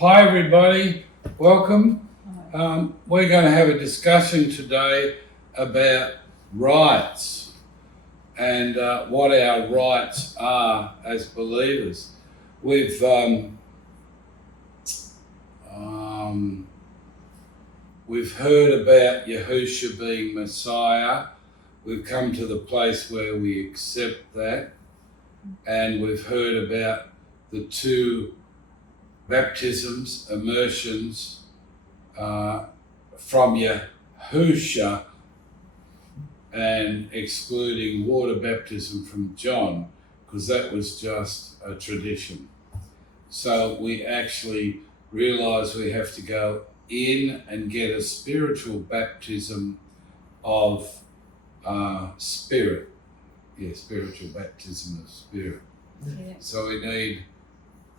Hi everybody, welcome. We're going to have a discussion today about rights and what our rights are as believers. We've heard about Yahusha being Messiah. We've come to the place where we accept that, and we've heard about the two baptisms, immersions from Yahusha, and excluding water baptism from John, because that was just a tradition. So we actually realize we have to go in and get a spiritual baptism of spirit. Yeah, spiritual baptism of spirit. Yeah. So we need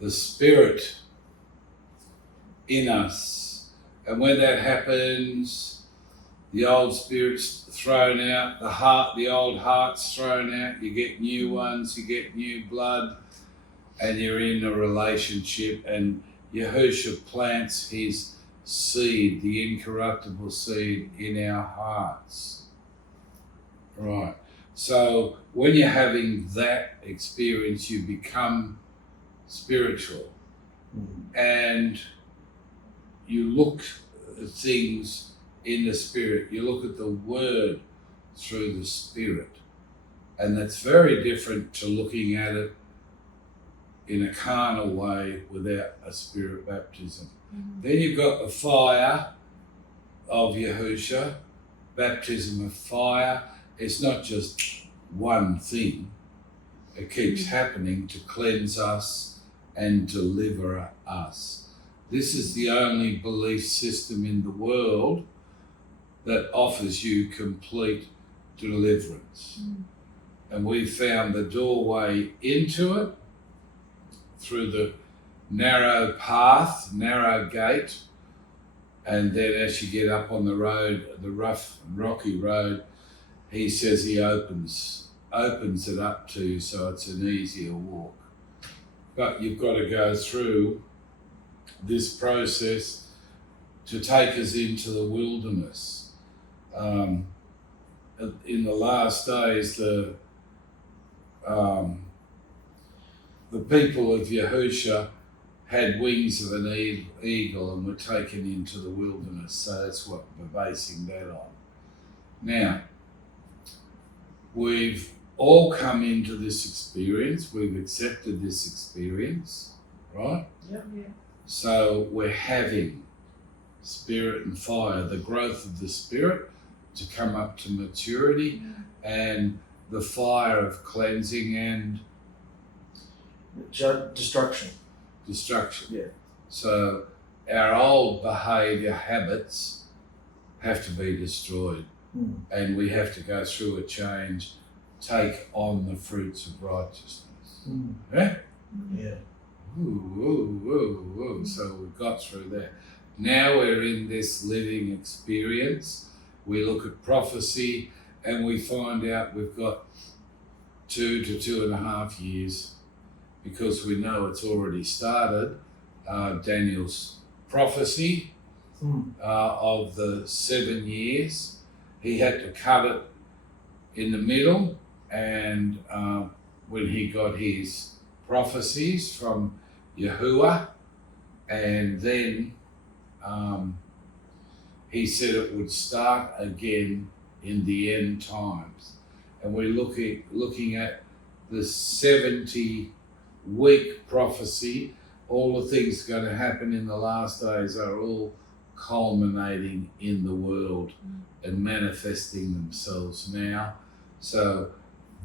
the Spirit in us. And when that happens, the old spirit's thrown out, the old heart's thrown out, you get new ones, you get new blood, and you're in a relationship, and Yahusha plants his seed, the incorruptible seed, in our hearts. Right. So when you're having that experience, you become spiritual. And you look at things in the Spirit. You look at the Word through the Spirit. And that's very different to looking at it in a carnal way without a Spirit baptism. Then you've got the fire of Yahusha, baptism of fire. It's not just one thing. It keeps happening to cleanse us and deliver us. This is the only belief system in the world that offers you complete deliverance. And we found the doorway into it through the narrow path, narrow gate, and then as you get up on the road, the rough and rocky road, he says he opens it up to you so it's an easier walk. But you've got to go through this process to take us into the wilderness. In the last days, the people of Yahusha had wings of an eagle and were taken into the wilderness. So that's what we're basing that on. Now, we've all come into this experience. We've accepted this experience, right? Yep. Yeah. So we're having spirit and fire, the growth of the spirit to come up to maturity, and the fire of cleansing and destruction. Yeah. So our old behaviour habits have to be destroyed, and we have to go through a change, take on the fruits of righteousness. Yeah? Yeah. So we got through that. Now we're in this living experience. We look at prophecy and we find out we've got 2 to 2.5 years, because we know it's already started. Daniel's prophecy of the 7 years, he had to cut it in the middle, and when he got his prophecies from Yahuah, and then he said it would start again in the end times. And we're looking at the 70-week prophecy. All the things going to happen in the last days are all culminating in the world and manifesting themselves now. So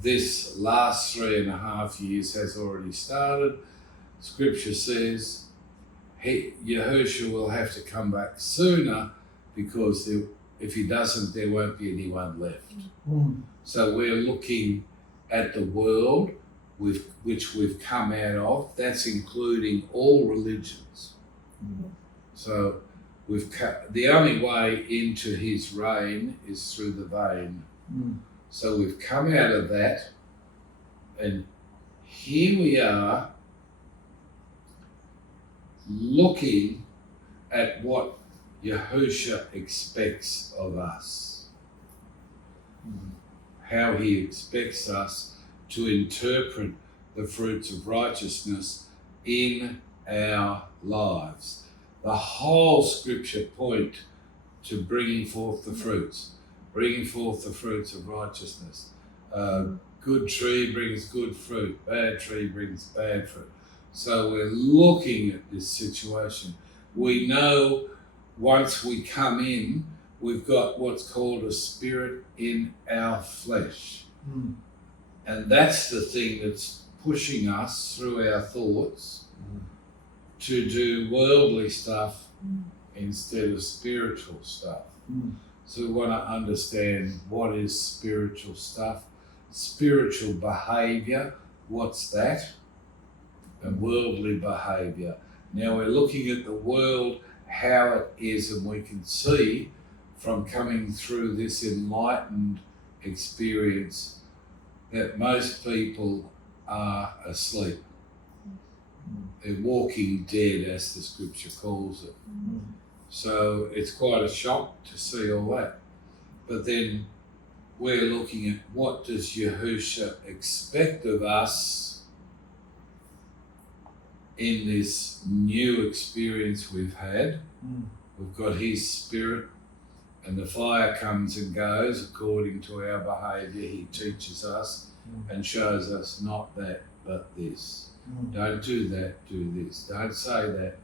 this last 3.5 years has already started. Scripture says Yahusha will have to come back sooner, because if he doesn't, there won't be anyone left. So we're looking at the world which we've come out of. That's including all religions. So the only way into his reign is through the vein. So we've come out of that, and here we are looking at what Yahusha expects of us. How he expects us to interpret the fruits of righteousness in our lives. The whole scripture point to bringing forth the fruits of righteousness. Good tree brings good fruit, bad tree brings bad fruit. So we're looking at this situation. We know once we come in, we've got what's called a spirit in our flesh. And that's the thing that's pushing us through our thoughts to do worldly stuff instead of spiritual stuff. So we want to understand what is spiritual stuff. Spiritual behaviour, what's that? And worldly behaviour. Now we're looking at the world, how it is, and we can see from coming through this enlightened experience that most people are asleep. They're walking dead, as the scripture calls it. So it's quite a shock to see all that. But then we're looking at what does Yahusha expect of us in this new experience we've had. We've got his spirit, and the fire comes and goes according to our behaviour. He teaches us and shows us not that, but this. Don't do that, do this. Don't say that.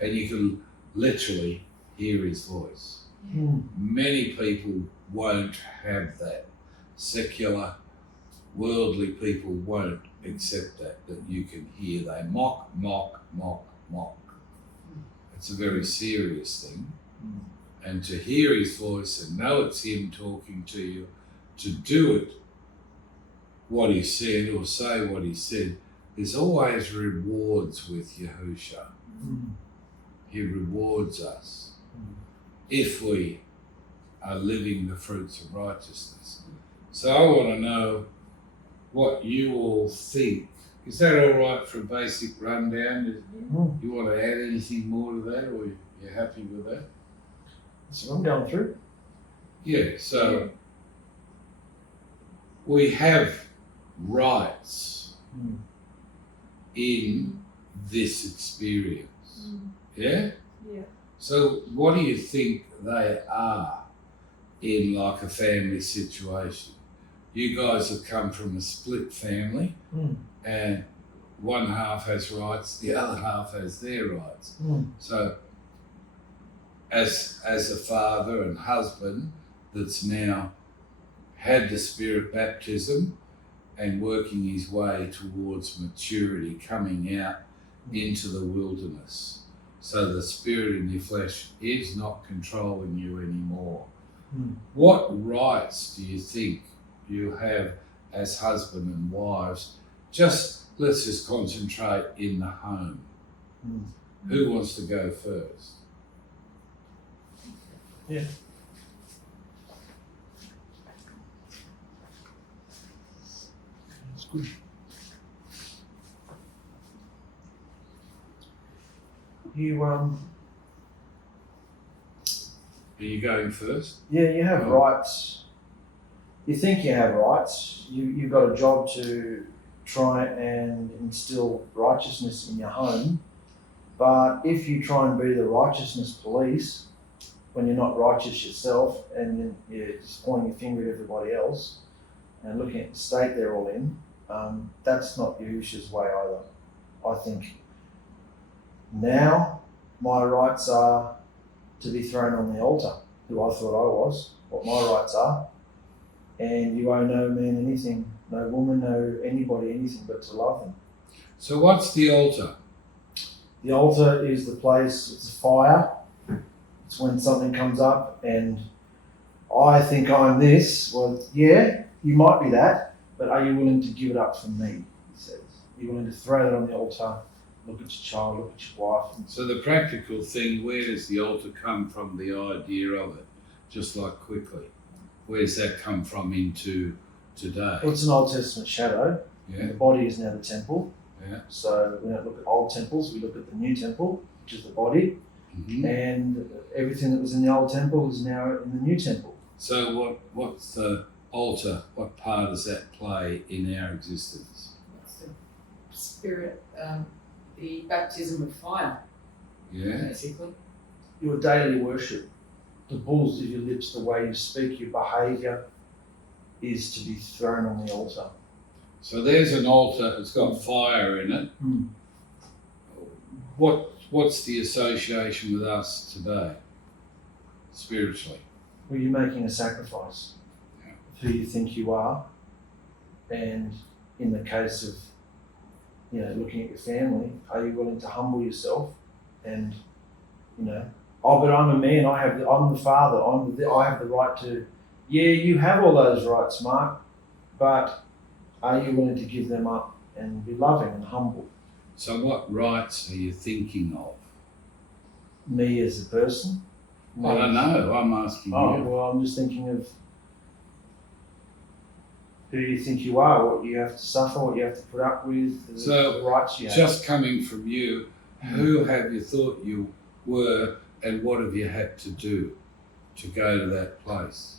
And you can literally hear his voice. Many people won't have that. Secular, worldly people won't accept that you can hear. They mock. It's a very serious thing. And to hear his voice and know it's him talking to you, to do it, what he said, or say what he said, there's always rewards with Yahusha. He rewards us if we are living the fruits of righteousness. So I want to know what you all think. Is that all right for a basic rundown? You want to add anything more to that, or you're happy with that? So I'm going through. Yeah, so we have rights in this experience. Yeah? Yeah. So what do you think they are in like a family situation? You guys have come from a split family and one half has rights, the other half has their rights. So as a father and husband that's now had the spirit baptism and working his way towards maturity, coming out into the wilderness. So the spirit in your flesh is not controlling you anymore. What rights do you think you have as husband and wives? Let's just concentrate in the home. Who wants to go first? Yeah. That's good. Are you going first? Yeah, you have rights. You think you have rights. You've got a job to try and instill righteousness in your home. But if you try and be the righteousness police when you're not righteous yourself, and then you're just pointing your finger at everybody else and looking at the state they're all in, that's not Yahusha's way either. I think now my rights are to be thrown on the altar, who I thought I was, what my rights are. And you owe no man anything, no woman, no anybody anything but to love them. So what's the altar? The altar is the place, it's a fire. It's when something comes up and I think I'm this. Well, yeah, you might be that, but are you willing to give it up for me, he says. Are you willing to throw that on the altar, look at your child, look at your wife. So the practical thing, where does the altar come from, the idea of it? Just like quickly. Where does that come from into today? Well, it's an Old Testament shadow. Yeah. The body is now the temple. Yeah. So we don't look at old temples, we look at the new temple, which is the body, and everything that was in the old temple is now in the new temple. So what's the altar? What part does that play in our existence? It's the spirit, the baptism of fire, Yeah. basically. Your daily worship, the bulls of your lips, the way you speak, your behaviour is to be thrown on the altar. So there's an altar, it's got fire in it. What's the association with us today, spiritually? Well, you're making a sacrifice of who you think you are, and in the case of, looking at your family, are you willing to humble yourself and, oh, but I'm a man, I'm the father, I have the right to, yeah, you have all those rights, Mark, but are you willing to give them up and be loving and humble? So what rights are you thinking of? Me as a person? I don't know, I'm asking Oh, you. well, I'm just thinking of who you think you are, what you have to suffer, what you have to put up with, the rights you have. Just coming from you, who have you thought you were and what have you had to do to go to that place,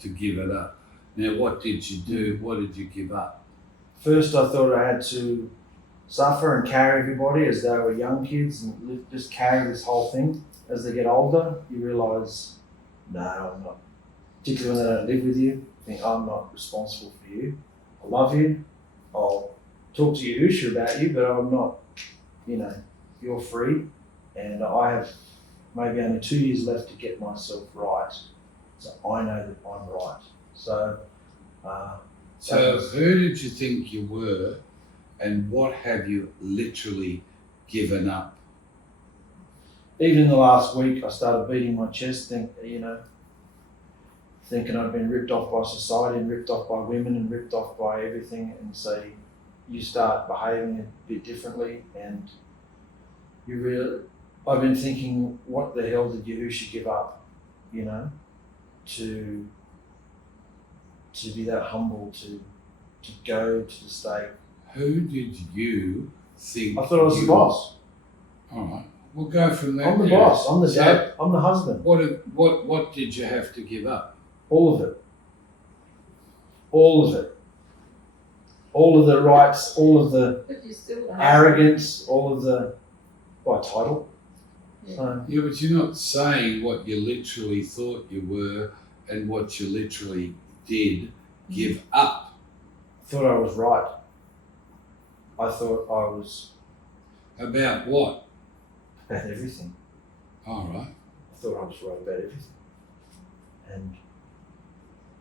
to give it up? Now, what did you do? What did you give up? First, I thought I had to suffer and carry everybody as they were young kids and just carry this whole thing. As they get older, you realise, no, I'm not. Particularly when they don't live with you, you think, I'm not responsible for you. I love you. I'll talk to Yahusha about you, but I'm not, you're free. And I have maybe only 2 years left to get myself right. So I know that I'm right. So who did you think you were and what have you literally given up? even in the last week, I started beating my chest, thinking I've been ripped off by society and ripped off by women and ripped off by everything, and so you start behaving a bit differently, and I've been thinking, what the hell did Yahusha give up, to be that humble, to go to the stake. Who did you think? I thought I was the boss. All right, we'll go from there. I'm the boss. I'm the dad. I'm the husband. What did you have to give up? All of it. All of it. All of the rights, all of the But you still have arrogance, all of the title. Yeah. So, Yeah, but you're not saying what you literally thought you were and what you literally did give up. I thought I was right. I thought I was About what? about everything. All right. I thought I was right about everything. And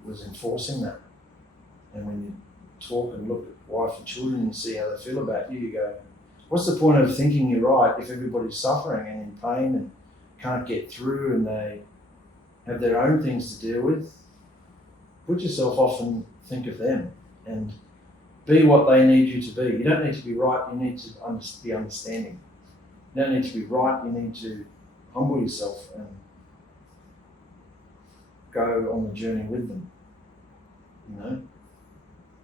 was enforcing that. And when you talk and look at wife and children and see how they feel about you, you go, what's the point of thinking you're right if everybody's suffering and in pain and can't get through and they have their own things to deal with? Put yourself off and think of them and be what they need you to be. You don't need to be right, you need to be understanding. You don't need to be right, you need to humble yourself and go on the journey with them.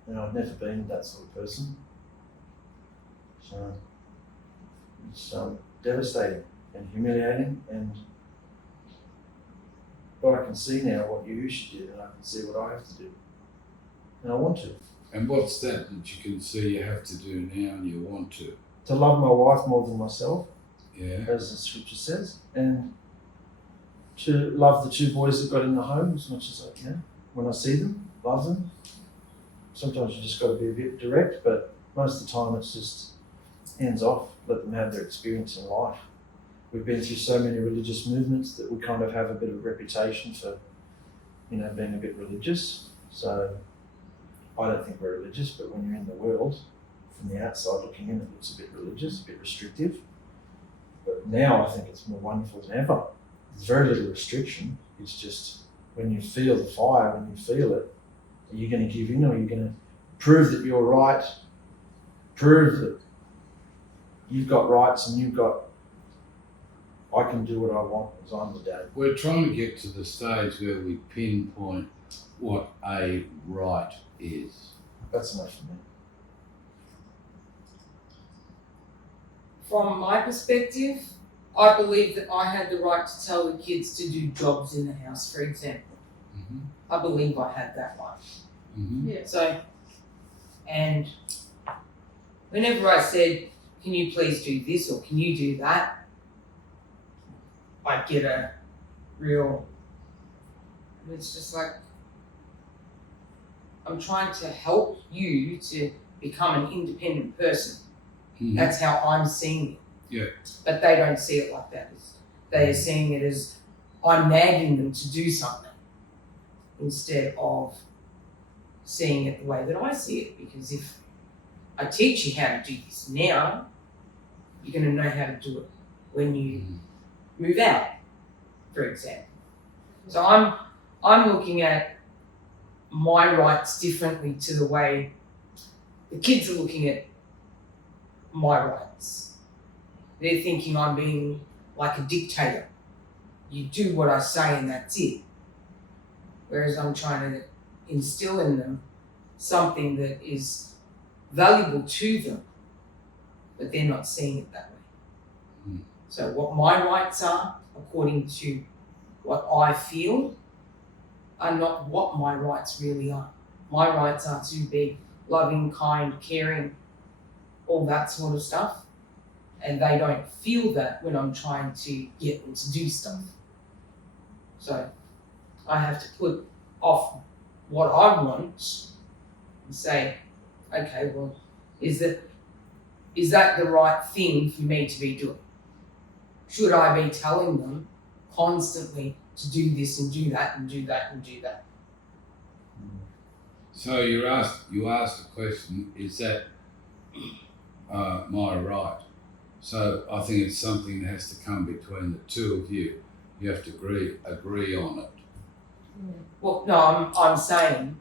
And I've never been that sort of person. So it's devastating and humiliating, but I can see now what Yahusha did, and I can see what I have to do. And I want to. And what's that you can see you have to do now and you want to? To love my wife more than myself, Yeah. as the scripture says, and to love the 2 boys that got in the home as much as I can. When I see them, love them. Sometimes you just got to be a bit direct, but most of the time it's just hands off, let them have their experience in life. We've been through so many religious movements that we kind of have a bit of a reputation for, being a bit religious. So I don't think we're religious, but when you're in the world, from the outside looking in, it looks a bit religious, a bit restrictive. But now I think it's more wonderful than ever. There's very little restriction. It's just when you feel the fire, when you feel it, are you going to give in or are you going to prove that you're right? Prove that you've got rights and I can do what I want because I'm the dad. We're trying to get to the stage where we pinpoint what a right is. That's enough for me. From my perspective, I believe that I had the right to tell the kids to do jobs in the house, for example. Mm-hmm. I believe I had that right. Mm-hmm. Yeah. So, and whenever I said, can you please do this or can you do that, I'd get a real, it's just like, I'm trying to help you to become an independent person. Mm-hmm. That's how I'm seeing it. Yeah. But they don't see it like that. They are seeing it as I'm nagging them to do something instead of seeing it the way that I see it. Because if I teach you how to do this now, you're going to know how to do it when you move out, for example. So I'm looking at my rights differently to the way the kids are looking at my rights. They're thinking I'm being like a dictator. You do what I say and that's it. Whereas I'm trying to instill in them something that is valuable to them, but they're not seeing it that way. So what my rights are, according to what I feel, are not what my rights really are. My rights are to be loving, kind, caring, all that sort of stuff. And they don't feel that when I'm trying to get them to do stuff. So I have to put off what I want and say, okay, well, is that the right thing for me to be doing? Should I be telling them constantly to do this and do that and do that and do that? So you asked a question, is that my right? So I think it's something that has to come between the two of you. You have to agree on it. Well, no, I'm saying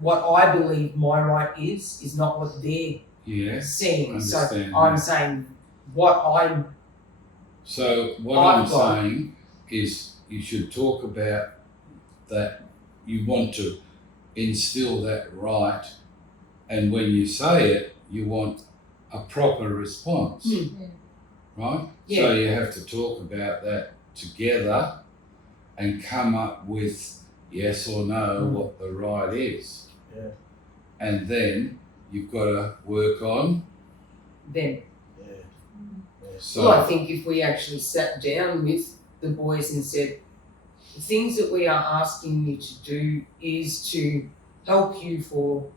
what I believe my right is not what they're seeing. So I'm saying what I'm. So what I'm saying is you should talk about that you want to instill that right, and when you say it, you want a proper response, right? Yeah. So you have to talk about that together and come up with yes or no what the right is. Yeah. And then you've got to work on them. Yeah. So Well, I think if we actually sat down with the boys and said, the things that we are asking you to do is to help you for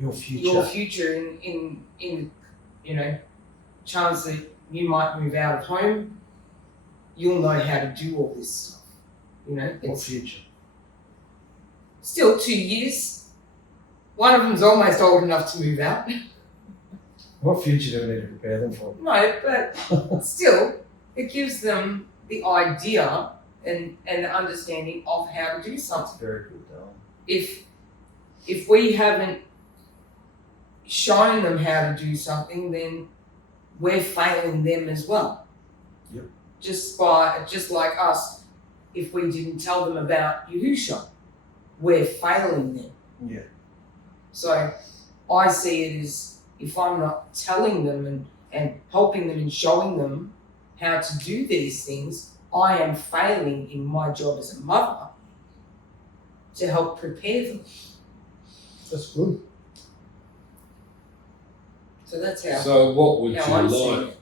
Your future. your future in chance that you might move out of home, you'll know how to do all this stuff. What It's future? still 2 years. One of them's almost old enough to move out. What future do we need to prepare them for? No, but still, it gives them the idea and the understanding of how to do something. Very good, Darren. If we haven't shown them how to do something, then we're failing them as well. Yep. Just like us, if we didn't tell them about Yahusha, we're failing them. Yeah. So I see it as if I'm not telling them and helping them and showing them how to do these things, I am failing in my job as a mother to help prepare them. That's good. So that's how. So what would how I'm you seeing like it.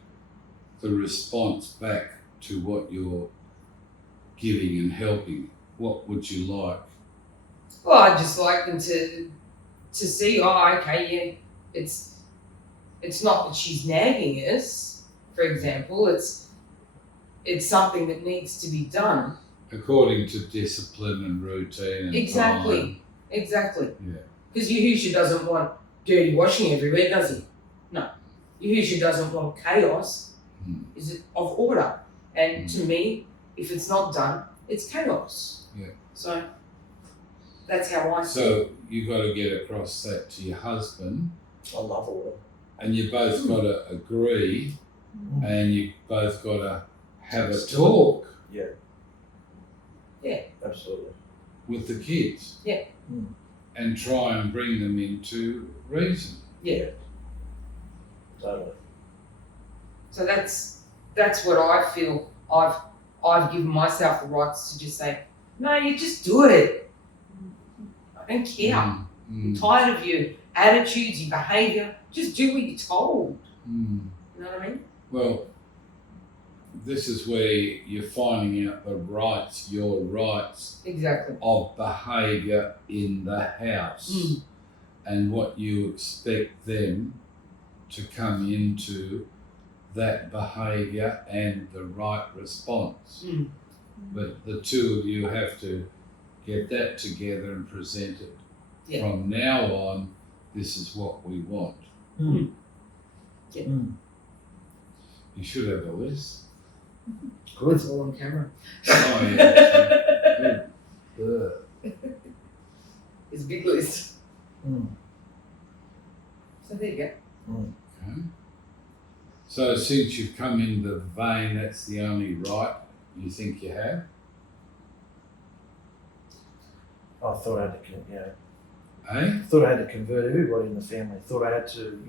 the response back to what you're giving and helping? What would you like? Well, I'd just like them to see, okay, yeah, it's not that she's nagging us, for example, it's something that needs to be done. According to discipline and routine and time. Exactly. Yeah. Because Yahusha doesn't want dirty washing everywhere, does he? No. Yahusha doesn't want chaos. Is it of order? And to me, if it's not done, it's chaos. Yeah. So that's how I see it. So you got to get across that to your husband, I love order. and you both got to agree, and you both got to have a talk Absolutely. with the kids. Yeah. And try and bring them into reason. Yeah. Totally. So that's what I feel. I've given myself the rights to just say, no, you just do it. I don't care. I'm tired of your attitudes, your behaviour. Just do what you're told. You know what I mean? Well, this is where you're finding out your rights Exactly. of behaviour in the house and what you expect them to come into that behaviour and the right response. But the two of you have to get that together and present it. Yeah. From now on, this is what we want. Yeah. You should have a list. Good. It's all on camera. Oh yeah. It's a big list. So there you go. Okay. So since you've come in the vein, that's the only right you think you have? I thought I had to, Eh? thought I had to convert everybody in the family. Thought I had to,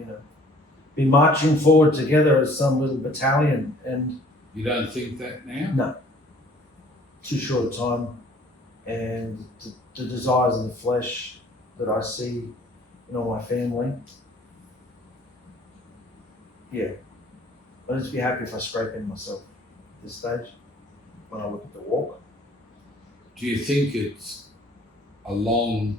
be marching forward together as some little battalion, and You don't think that now? no, too short a time, and the desires of the flesh that I see in all my family. Yeah, I'd just be happy if I scrape in myself at this stage when I look at the walk. Do you think it's a long,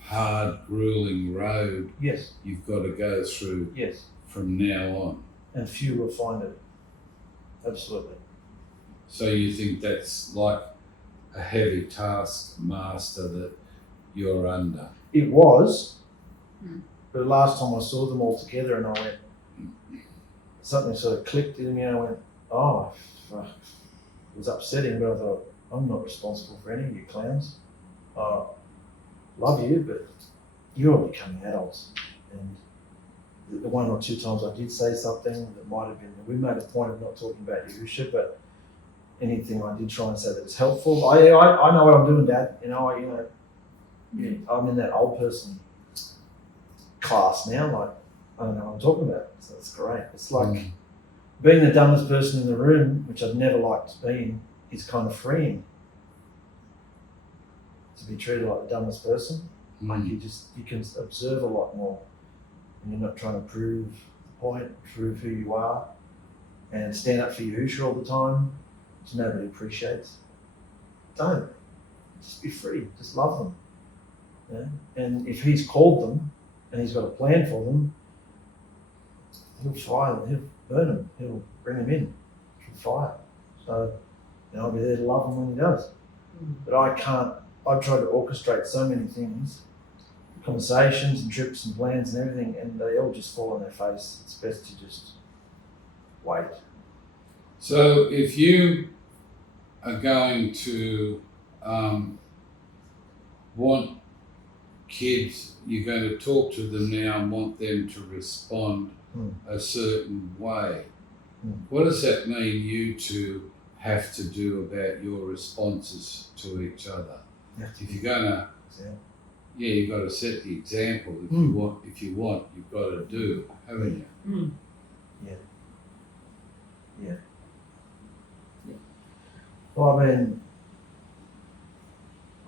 hard, grueling road Yes, you've got to go through yes, from now on? and few will find it. Absolutely. So you think that's like a heavy task, master, that you're under? It was, but the last time I saw them all together and I went, something sort of clicked in me and I went, oh, fuck. It was upsetting, but I thought, I'm not responsible for any of you clowns. Love you, but you're becoming adults. And the one or two times I did say something that might have been, we made a point of not talking about Yahusha, but anything I did try and say that's helpful. I know what I'm doing, Dad. I'm in that old person class now. Like, I don't know what I'm talking about. So it's great. It's like being the dumbest person in the room, which I've never liked being, is kind of freeing. To be treated like the dumbest person. Like you can observe a lot more. And you're not trying to prove the point, prove who you are, and stand up for Yahusha all the time, which nobody appreciates. Don't. Just be free. Just love them. Yeah? And if he's called them and he's got a plan for them, he'll fire them, he'll burn them, he'll bring them in through fire. So I'll be there to love him when he does. But I can't. I've tried to orchestrate so many things, conversations and trips and plans and everything, and they all just fall on their face. It's best to just wait. So if you are going to want kids, you're going to talk to them now and want them to respond a certain way. What does that mean you two have to do about your responses to each other? If you're going to, you've got to set the example. If you want, you've got to do, haven't you? Yeah. Well, I've been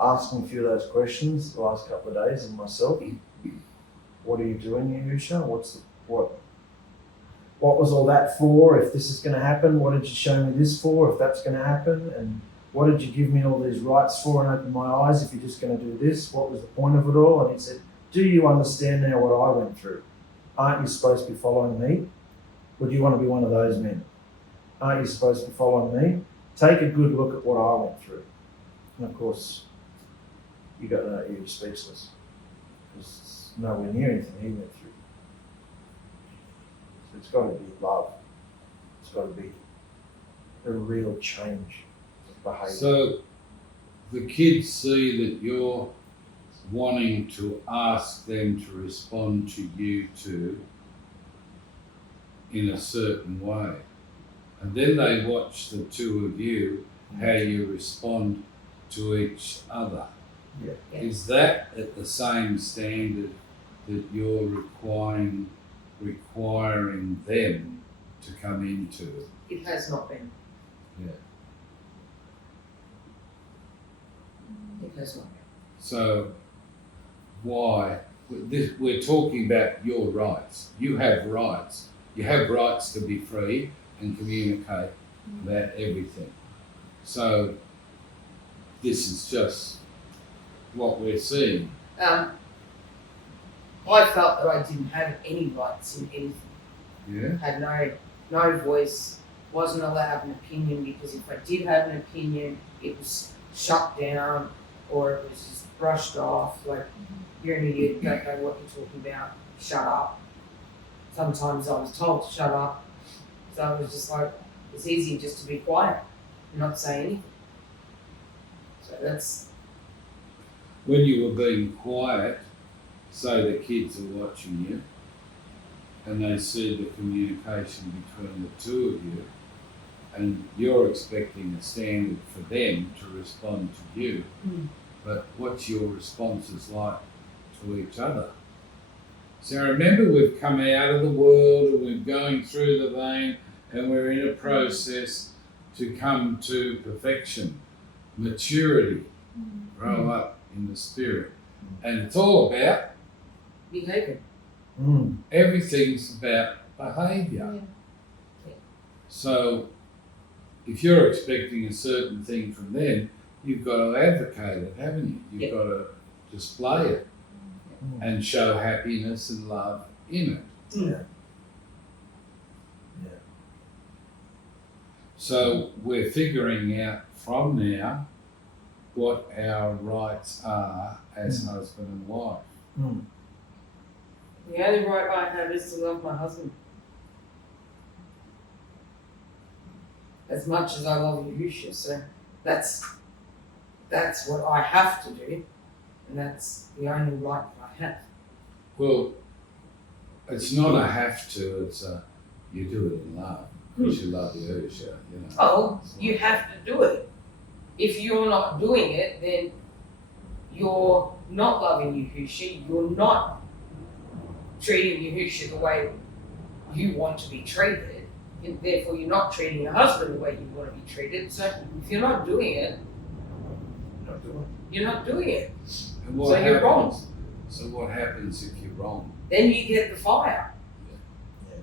asking a few of those questions the last couple of days of myself. What are you doing, Yahusha? What was all that for? If this is going to happen, what did you show me this for? If that's going to happen, and what did you give me all these rights for and open my eyes? If you're just going to do this, what was the point of it all? And he said, do you understand now what I went through? Aren't you supposed to be following me? Would you want to be one of those men? Aren't you supposed to be following me? Take a good look at what I went through. And of course, you got to know you're speechless, because it's nowhere near anything he went through. So it's got to be love. It's got to be a real change of behaviour. So the kids see that you're wanting to ask them to respond to you two in a certain way. And then they watch the two of you, how you respond to each other. Yeah. Is that at the same standard that you're requiring them to come into it. It has not been. Yeah. It has not been. So why? We're talking about your rights. You have rights. You have rights to be free and communicate about everything. So this is just what we're seeing. I felt that I didn't have any rights in anything. Yeah. Had no voice, wasn't allowed an opinion, because if I did have an opinion, it was shut down or it was just brushed off, like, you're an idiot, don't know what you're talking about, shut up. Sometimes I was told to shut up, so I was just like, it's easy just to be quiet and not say anything. So that's... When you were being quiet, say the kids are watching you and they see the communication between the two of you, and you're expecting a standard for them to respond to you, but what's your responses like to each other? So remember, we've come out of the world and we're going through the vein and we're in a process to come to perfection, maturity, grow up in the spirit. And it's all about behaviour. Everything's about behaviour. So if you're expecting a certain thing from them, you've got to advocate it, haven't you? You've got to display it and show happiness and love in it. Yeah. Yeah. So we're figuring out from now what our rights are as husband and wife. The only right I have is to love my husband. As much as I love Yahusha, so that's what I have to do, and that's the only right that I have. Well, it's not a have to, it's a you do it in love because you love Yahusha, you know. Oh, you have to do it. If you're not doing it, then you're not loving Yahusha, you're not treating Yahusha the way you want to be treated, and therefore you're not treating your husband the way you want to be treated. So if you're not doing it, you're not doing it. And what So happens? you're wrong. So what happens if you're wrong? Then you get the fire. Yeah.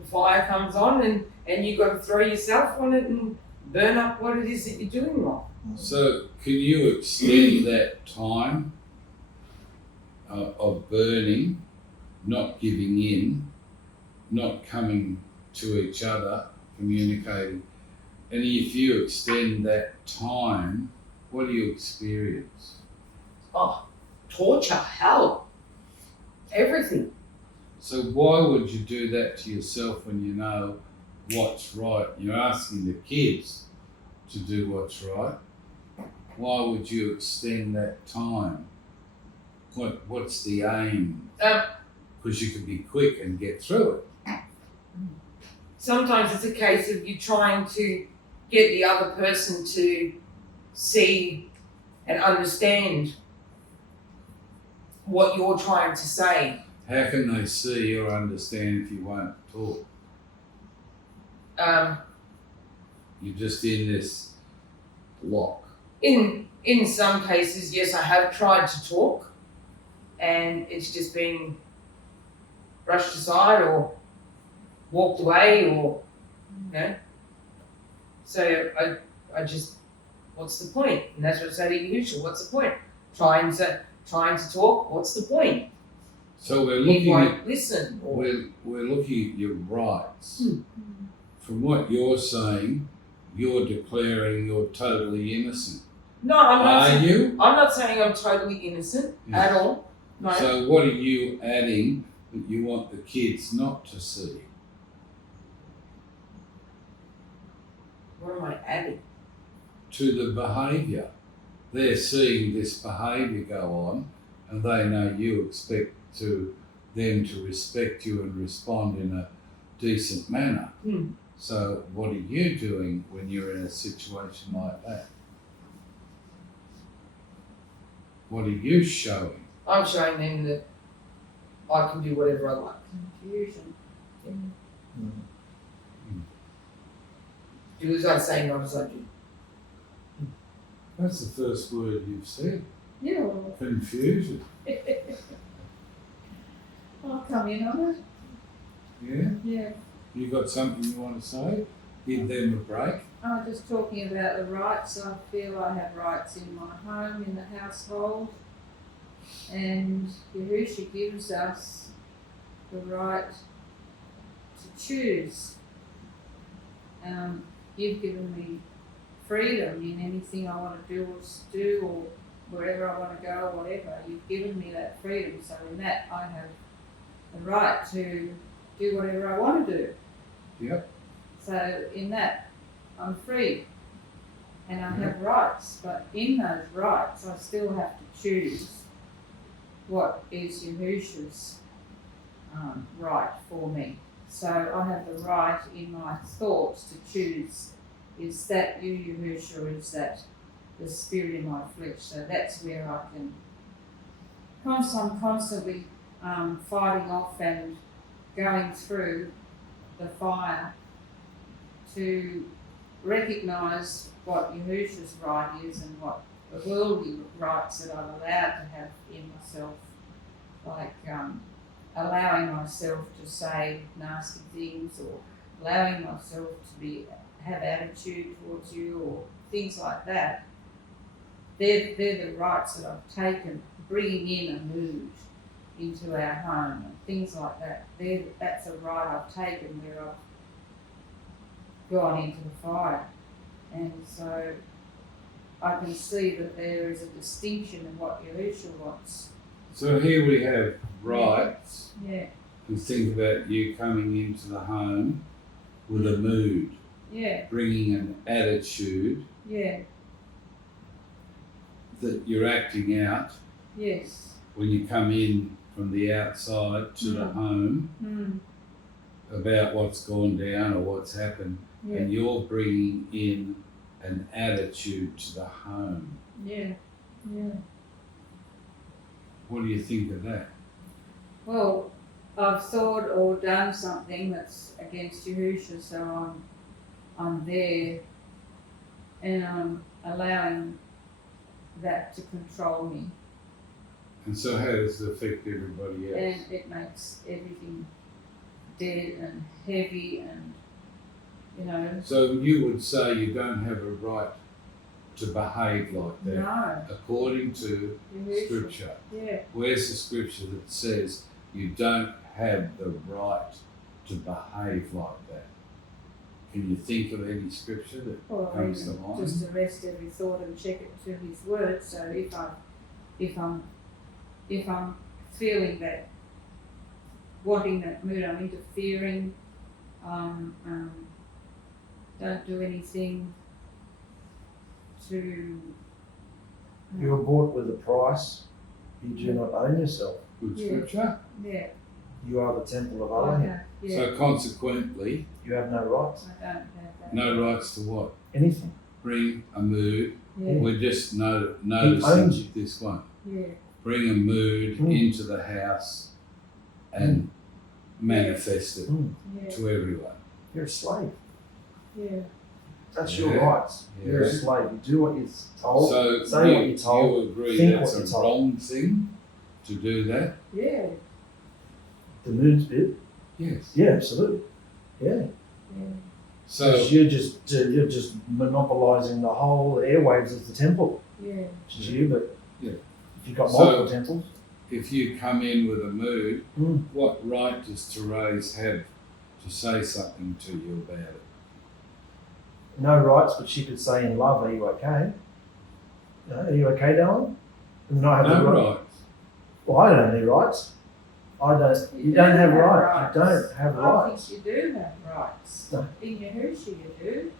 The fire comes on, and you've got to throw yourself on it and burn up what it is that you're doing wrong. So can you extend that time of burning, not giving in, not coming to each other, communicating, and if you extend that time, what do you experience? Oh, torture, hell, everything. So why would you do that to yourself when you know what's right? You're asking the kids to do what's right. Why would you extend that time? What's the aim? Because you could be quick and get through it. Sometimes it's a case of you trying to get the other person to see and understand what you're trying to say. How can they see or understand if you won't talk? You're just in this block. In some cases, yes, I have tried to talk, and it's just been brushed aside or walked away, or So I just, what's the point? And that's what I say to Yahusha. What's the point? Trying to talk. What's the point? So we're You looking won't at listen. Or, we're looking at your rights. From what you're saying, you're declaring you're totally innocent. no, I'm not. Are you? I'm not saying I'm totally innocent at all. No. So what are you adding that you want the kids not to see? What am I adding? To the behaviour. They're seeing this behaviour go on, and they know you expect them to respect you and respond in a decent manner. So what are you doing when you're in a situation like that? What are you showing? I'm showing them that I can do whatever I like. Confusion. Do as I say, not as I do. That's the first word you've said. Yeah, well, Confusion. I'll come in on it. Yeah? Yeah. You got something you want to say? Give them a break. I'm just talking about the rights. I feel I have rights in my home, in the household. And Yahusha gives us the right to choose. You've given me freedom in anything I want to do or wherever I want to go or whatever. You've given me that freedom. So in that I have the right to do whatever I want to do. Yep. So in that I'm free and I have rights, but in those rights I still have to choose what is Yahusha's right for me. So I have the right in my thoughts to choose, is that you, Yahusha, or is that the spirit in my flesh? So that's where I can I'm constantly fighting off and going through the fire to recognise what Yahusha's right is and what the worldly rights that I'm allowed to have in myself, like allowing myself to say nasty things or allowing myself to have attitude towards you or things like that. They're the rights that I've taken, bringing in a mood into our home and things like that. That's a right I've taken where I've gone into the fire. And so I can see that there is a distinction in what Yahusha wants. So here we have rights. Yeah. And think about you coming into the home with a mood, Yeah. bringing an attitude Yeah. that you're acting out Yes. when you come in from the outside to the home about what's gone down or what's happened, Yeah. and you're bringing in an attitude to the home. Yeah. Yeah. What do you think of that? Well, I've thought or done something that's against Yahusha, so I'm there and I'm allowing that to control me. And so how does it affect everybody else? And it makes everything dead and heavy and, So you would say you don't have a right to behave like that, no. according to Yahusha. Scripture. Yeah. Where's the Scripture that says you don't have the right to behave like that? Can you think of any Scripture that Well, comes to mind? just arrest every thought and check it to His word. So if I'm feeling that, wanting that mood, I'm interfering. Don't do anything to. You were bought with a price. You do not own yourself. Good Yeah. Scripture. Yeah. You are the temple of I Alahim. have, yeah. So consequently, You have no rights. I don't have that. no rights to what? Anything. Bring a mood. Yeah. We're just owns noticing you. this one. Yeah. Bring a mood into the house and manifest it Yeah. to everyone. You're a slave. Yeah. That's Yeah. your rights. You're a Yeah. slave. You do what you're told. So say you, what you're told. you agree think that's what a you're told. wrong thing to do that? Yeah. The mood's bit. Yes. Yeah, absolutely. Yeah. Yeah. So Because you're just monopolising the whole airwaves of the temple. Yeah. Which is you, but Yeah. if you've got So- multiple temples, if you come in with a mood, Mm. what right does 𝗪𝗓 have to say something to you about it? no rights, but she could say in love, are you okay? Are you okay, darling? And I have No the right. rights. Well, I don't have any rights. I don't. You don't have rights. You don't have I rights. think you do have rights. No. In Yahusha you do.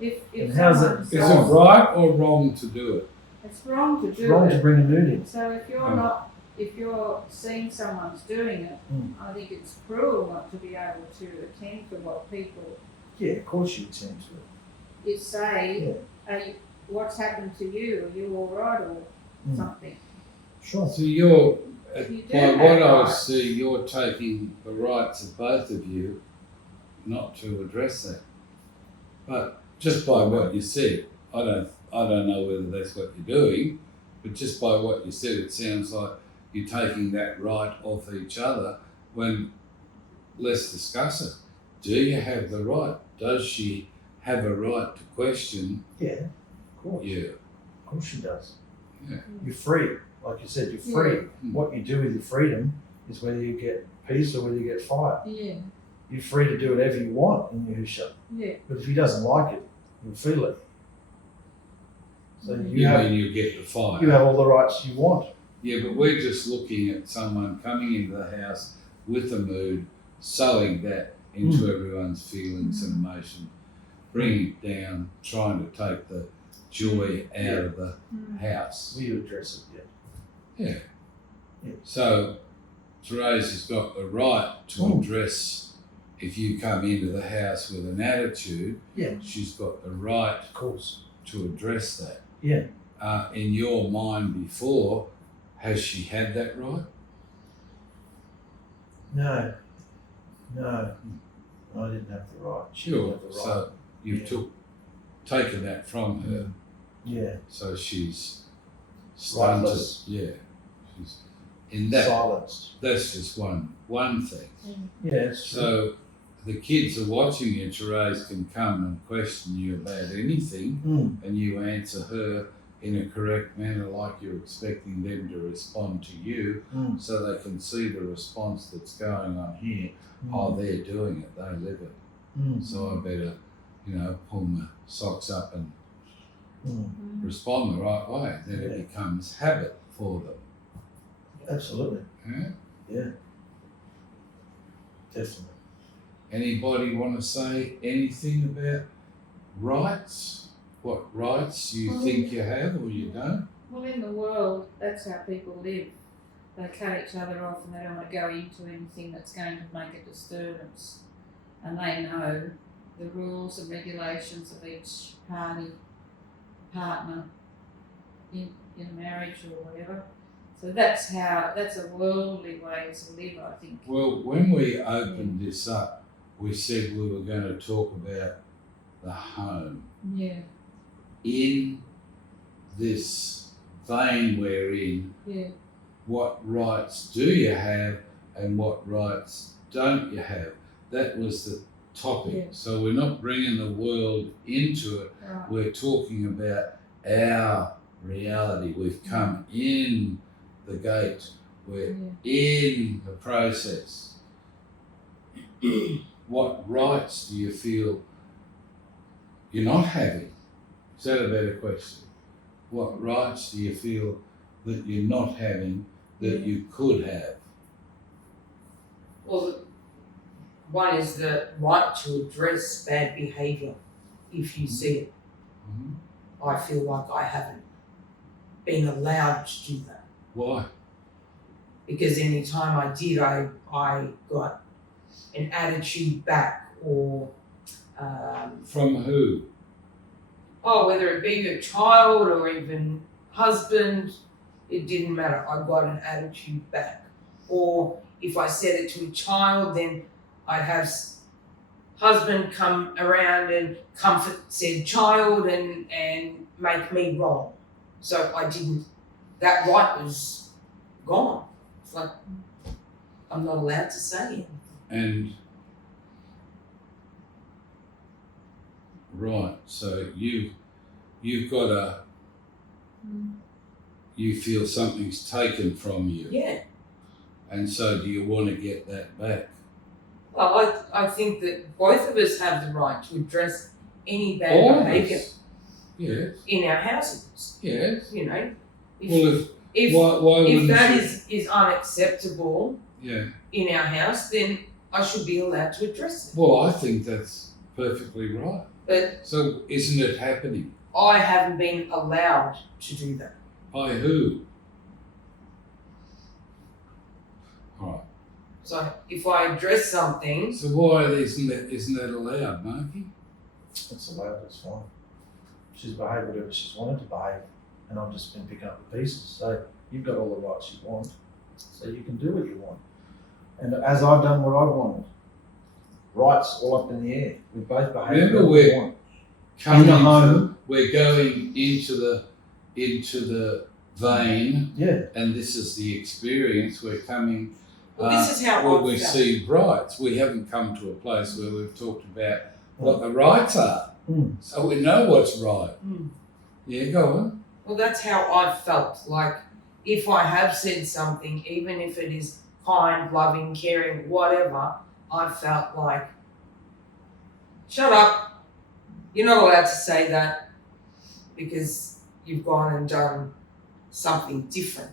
If And how's it- someone's Is it right or wrong to do it? it's wrong to It's do wrong it. to bring a mood in. So if you're Mm. if you're seeing someone's doing it, I think it's cruel not to be able to attend to what people Yeah, of course you attend to say, what's happened to you? Are you all right or Mm. something? it. Sure. So you're, You do by have what I rights. see, you're taking the rights of both of you not to address that. But just by what you said, I don't know whether that's what you're doing, but just by what you said, it sounds like you're taking that right off each other. When let's discuss it. Do you have the right? Does she have a right to question? Yeah, of course. Yeah. Of course she does. Yeah. You're free. Like you said, you're free. What you do with your freedom is whether you get peace or whether you get fire. Yeah. You're free to do whatever you want in Yahusha. Yeah. But if he doesn't like it, you'll feel it. So You mean you get the fire? you have all the rights you want. Yeah, but we're just looking at someone coming into the house with a mood, sowing that into everyone's feelings and emotion, bringing it down, trying to take the joy out of the house. Will you address it yet? Yeah. Yeah. So Therese has got the right to address, if you come into the house with an attitude, she's got the right, Of course. to address that. Yeah. In your mind before, has she had that right? No. I didn't have the right. She didn't Sure. have the right. So you've taken that from her. Yeah. So she's stunted. Rightless. Yeah. She's in that. Silenced. That's just one thing. Yeah, it's true. So the kids are watching you. Therese can come and question you about anything, and you answer her in a correct manner, like you're expecting them to respond to you, so they can see the response that's going on here. Oh, they're doing it. They live it. So I better, pull my socks up and respond the right way. Then it becomes habit for them. Absolutely. Yeah? Yeah. Definitely. Anybody want to say anything about rights? What rights you think you have or you don't? Well, in the world, that's how people live. They cut each other off and they don't want to go into anything that's going to make a disturbance. And they know the rules and regulations of each partner in a marriage or whatever. So that's a worldly way to live, I think. Well, when we opened this up, we said we were going to talk about the home. Yeah. In this vein we're in, what rights do you have and what rights don't you have? That was the topic. Yeah. So we're not bringing the world into it. Right. We're talking about our reality. We've come in the gate. We're in the process. What rights do you feel you're not having? Is that a better question? What rights do you feel that you're not having that you could have? Well, one is the right to address bad behaviour if you see it. I feel like I haven't been allowed to do that. Why? Because any time I did, I got an attitude back or From who? whether it be your child or even husband, it didn't matter. I got an attitude back. Or if I said it to a child, then I'd have husband come around and comfort said child and make me wrong. So I didn't, that right was gone. It's like, I'm not allowed to say it. And right, so you've got you feel something's taken from you. Yeah. And so do you want to get that back? Well, I think that both of us have the right to address any bad behaviour in our houses. Yes. You know, Well, if why wouldn't that you? is unacceptable Yeah. in our house, then I should be allowed to address it. Well, I think that's perfectly right. But So isn't it happening? I haven't been allowed to do that. By who? Right. So if I address something, So why isn't that allowed, Marky? It's allowed, it's fine. She's behaved whatever she's wanted to behave, and I've just been picking up the pieces. So you've got all the rights you want, so you can do what you want. And as I've done what I've wanted, rights all up in the air. We both behave Remember whatever we want. coming the into home. we're going into the vein, Yeah. and this is the experience. We're coming. Well, this is how when I've we felt. see rights. We haven't come to a place where we've talked about what the rights are, so we know what's right. Yeah, go on. Well, that's how I've felt. Like, if I have said something, even if it is kind, loving, caring, whatever, I've felt like, shut up. You're not allowed to say that because you've gone and done something different.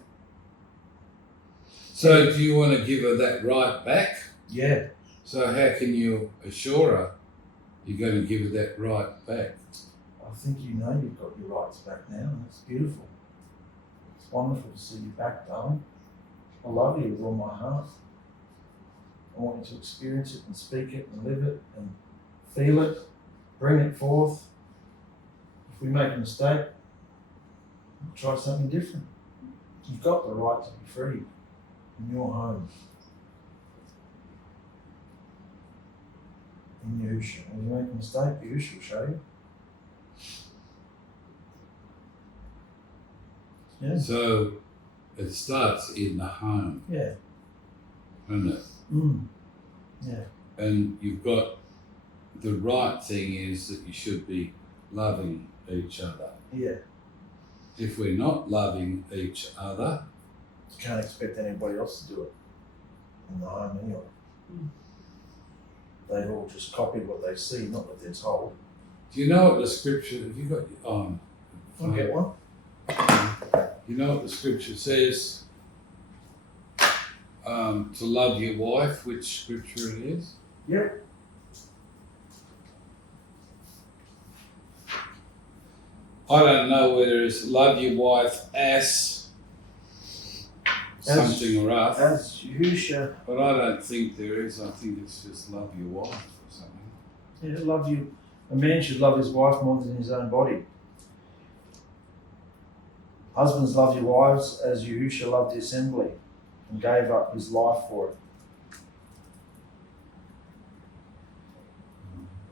So, do you want to give her that right back? Yeah. So, how can you assure her you're going to give her that right back? I think you know you've got your rights back now, and it's beautiful. It's wonderful to see you back, darling. I love you with all my heart. I want you to experience it and speak it and live it and feel it, bring it forth. If we make a mistake, we'll try something different. You've got the right to be free in your home. In Yahusha. If you make a mistake, Yahusha will show you. Yeah. So, it starts in the home, Yeah. doesn't it? Yeah. And you've got the right thing is that you should be loving each other. Yeah. If we're not loving each other, You can't expect anybody else to do it in the home anyway. They've all just copied what they see, not what they're told. do you know what the scripture? Have you got on? I'll get one. You know what the scripture says? To love your wife, which scripture it is? Yep. I don't know whether it's love your wife as something or other, As Yahusha, but I don't think there is. I think it's just love your wife or something. yeah, love you. A man should love his wife more than his own body. Husbands, love your wives as Yahusha loved the assembly and gave up his life for it.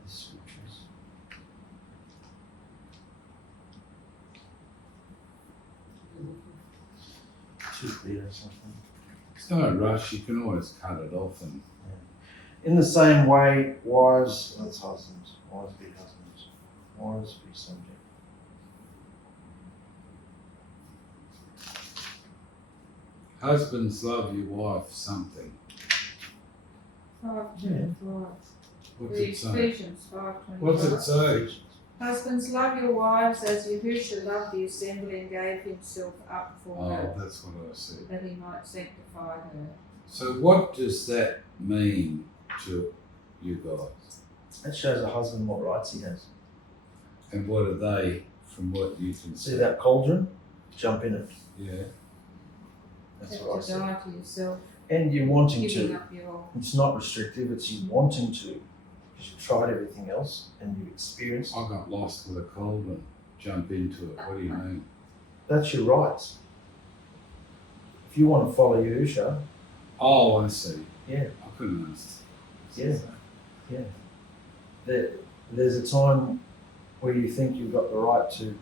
The scriptures. Should be or something. It's no rush. You can always cut it off and. In the same way, wives, that's husbands, wives be husbands, wives be subject. Husbands, love your wife something. 5:25. What's it say? Ephesians 5:25. What's it say? Husbands, love your wives as Yahushua loved the assembly and gave himself up for Oh, her, that's what I said. that he might sanctify her. So what does that mean to you guys? That shows a husband what rights he has. And what are they from what you can See see? that cauldron? Jump in it. Yeah. That's Have what I to said. die to yourself, And you're wanting giving to. up your. It's not restrictive, it's you wanting to. Because you've tried everything else and you've experienced. I got lost with a cold and jump into it. What do you mean? That's your rights. If you want to follow Yahusha, Oh, I see. Yeah. I couldn't understand. Yeah. There's a time where you think you've got the right to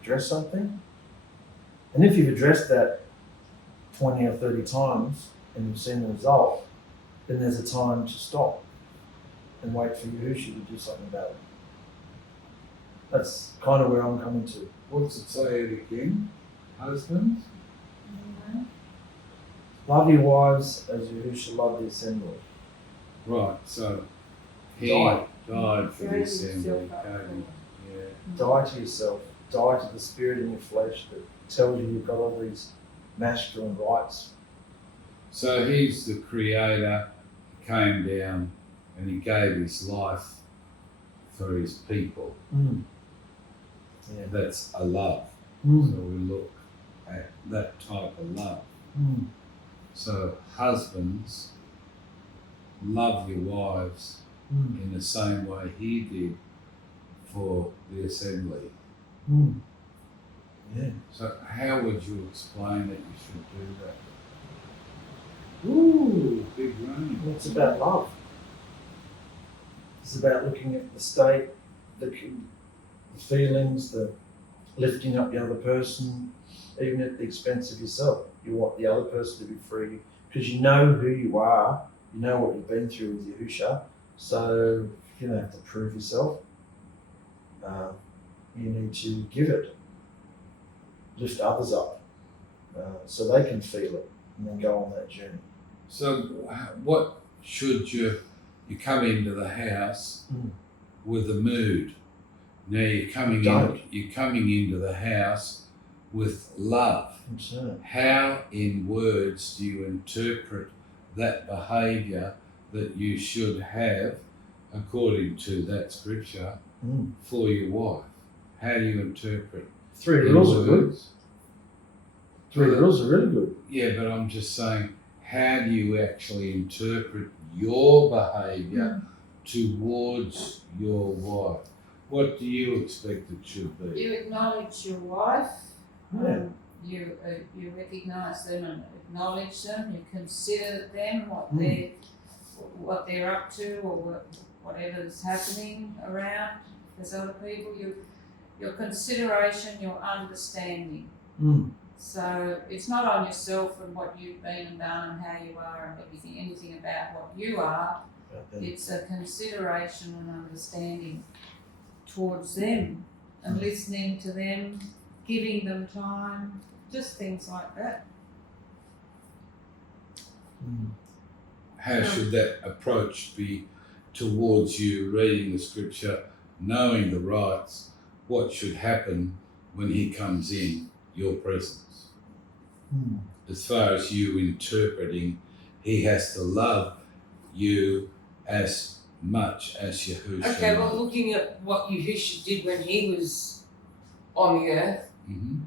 address something. And if you've addressed that 20 or 30 times and you've seen the result, then there's a time to stop and wait for Yahusha to do something about it. That's kind of where I'm coming to. What's it say it again? Husbands? Love your wives as Yahusha loved the assembly. Right, so he Died. died for the Gave assembly. himself up Gave him- for. Yeah. Die to yourself. Die to the spirit in your flesh that tells you you've got all these masculine rights. So he's the creator, came down and he gave his life for his people. Yeah. That's a love. So we look at that type of love. So husbands, love your wives in the same way he did for the assembly. Yeah. So how would you explain that you should do that? Ooh, big rain. It's about love. It's about looking at the state, feelings, the lifting up the other person, even at the expense of yourself. You want the other person to be free because you know who you are, you know what you've been through with Yahusha, so you don't have to prove yourself. You need to give it, lift others up, so they can feel it and then go on that journey. So what should you come into the house with a mood? Now you're coming into the house with love. Concern. How in words do you interpret that behaviour that you should have according to that scripture for your wife? How do you interpret? 3 rules are good. 3 rules are really good. Yeah, but I'm just saying, how do you actually interpret your behaviour towards your wife? What do you expect it should be? You acknowledge your wife. Yeah. You recognise them and acknowledge them. You consider them, what they're up to, or whatever is happening around. There's other people. Your consideration, your understanding. So it's not on yourself and what you've been and done and how you are and anything about what you are. It's a consideration and understanding towards them and listening to them, giving them time, just things like that. How should that approach be towards you reading the scripture, knowing the rights, what should happen when he comes in your presence? As far as you interpreting, he has to love you as much as Yahushua. Okay, well, looking at what Yahushua did when he was on the earth,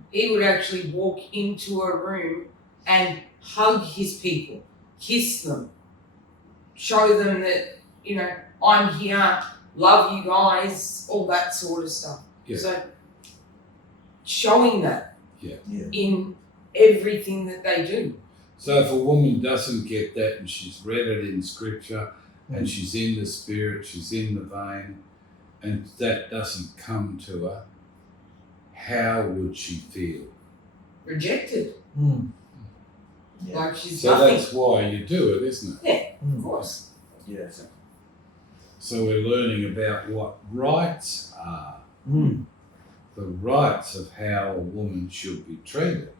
he would actually walk into a room and hug his people, kiss them, show them that, I'm here, love you guys, all that sort of stuff. Yeah. So, showing that Yeah. in everything that they do. So if a woman doesn't get that and she's read it in scripture and she's in the spirit, she's in the vein, and that doesn't come to her, how would she feel? Rejected. Yeah. Like she's So nothing. that's why you do it, isn't it? Yeah, of course. Yeah. So we're learning about what rights are, the rights of how a woman should be treated.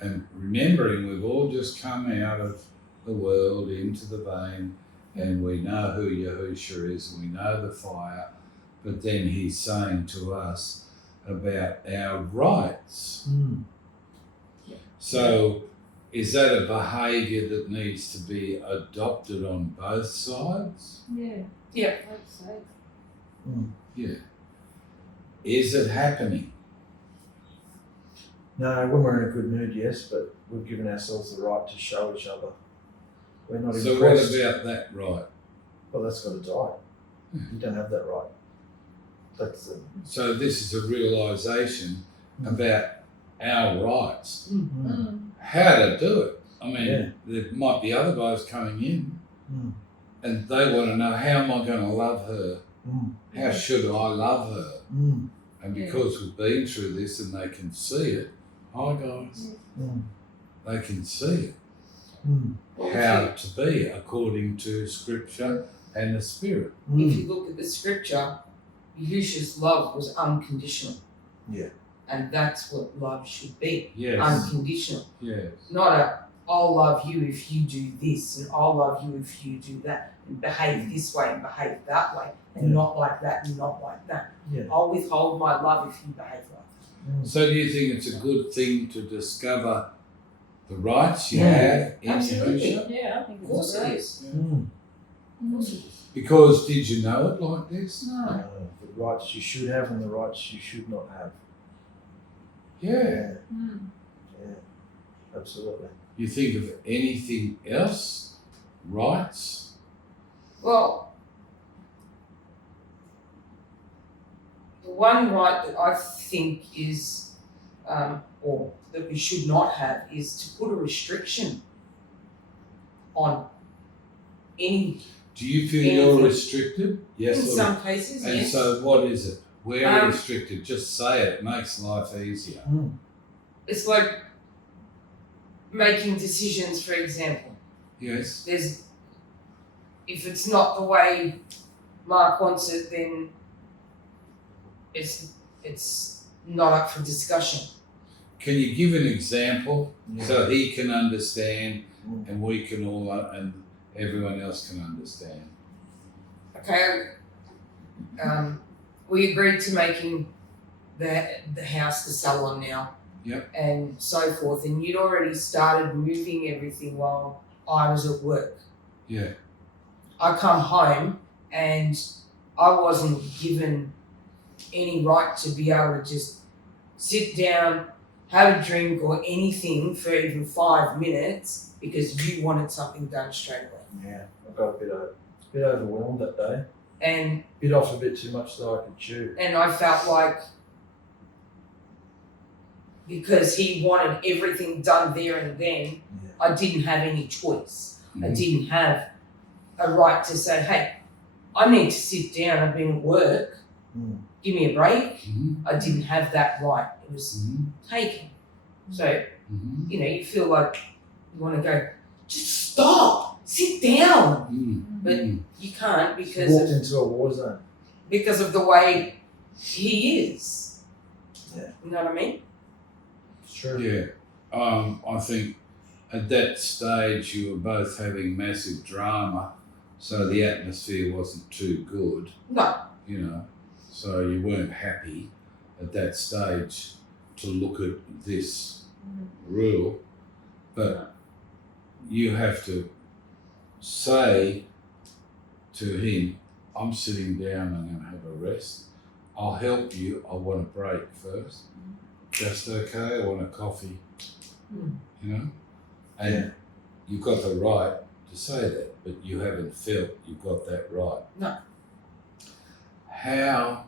And remembering we've all just come out of the world into the vein, and we know who Yahusha is, and we know the fire, but then he's saying to us about our rights. So is that a behaviour that needs to be adopted on both sides? Yeah. Yeah. I'd say. Yeah. Is it happening? No, when we're in a good mood, yes, but we've given ourselves the right to show each other. We're not So impressed. what about that right? Well, that's got to die. You don't have that right. That's So this is a realisation about our rights. How to do it. I mean, there might be other guys coming in and they want to know, how am I going to love her? How should I love her? And because we've been through this and they can see it, hi guys, they can see it. How to be according to scripture and the spirit. If you look at the scripture, Yahusha's love was unconditional. Yeah. And that's what love should be. Yes. Unconditional. Yes. Not I'll love you if you do this, and I'll love you if you do that, and behave this way and behave that way, and not like that and not like that. Yeah. I'll withhold my love if you behave like that. So do you think it's a good thing to discover the rights you have in Absolutely. Yahusha? Yeah, I think Of course it's it great. is. Of course it is. Because did you know it like this? No. The rights you should have and the rights you should not have. Yeah. Yeah, absolutely. You think of anything else? Rights? Well, the one right that I think is, or that we should not have, is to put a restriction on any. Do you feel Anything. you're restricted? Yes. In or some cases, And yes. so what is it? We're restricted. Just say it. Makes life easier. It's like making decisions, for example. Yes. If it's not the way Mark wants it, then it's not up for discussion. Can you give an example so he can understand and we can all and everyone else can understand? Okay. We agreed to making the house the salon now. Yep. And so forth. And you'd already started moving everything while I was at work. Yeah. I come home and I wasn't given any right to be able to just sit down, have a drink or anything for even 5 minutes because you wanted something done straight away. Yeah, I got a bit overwhelmed that day. And Bit off a bit too much so I could chew. And I felt like because he wanted everything done there and then, I didn't have any choice. I didn't have a right to say, hey, I need to sit down, I've been at work, give me a break. I didn't have that right. It was taken. So, you feel like you want to go, just stop, sit down. But you can't because walked into a war zone. Because of the way he is. Yeah. You know what I mean? Sure. Yeah. I think at that stage you were both having massive drama, so the atmosphere wasn't too good. No. So you weren't happy at that stage to look at this rule, but you have to say to him, I'm sitting down, I'm going to have a rest. I'll help you. I want a break first. Just okay. I want a coffee. And you've got the right to say that, but you haven't felt you've got that right. No. How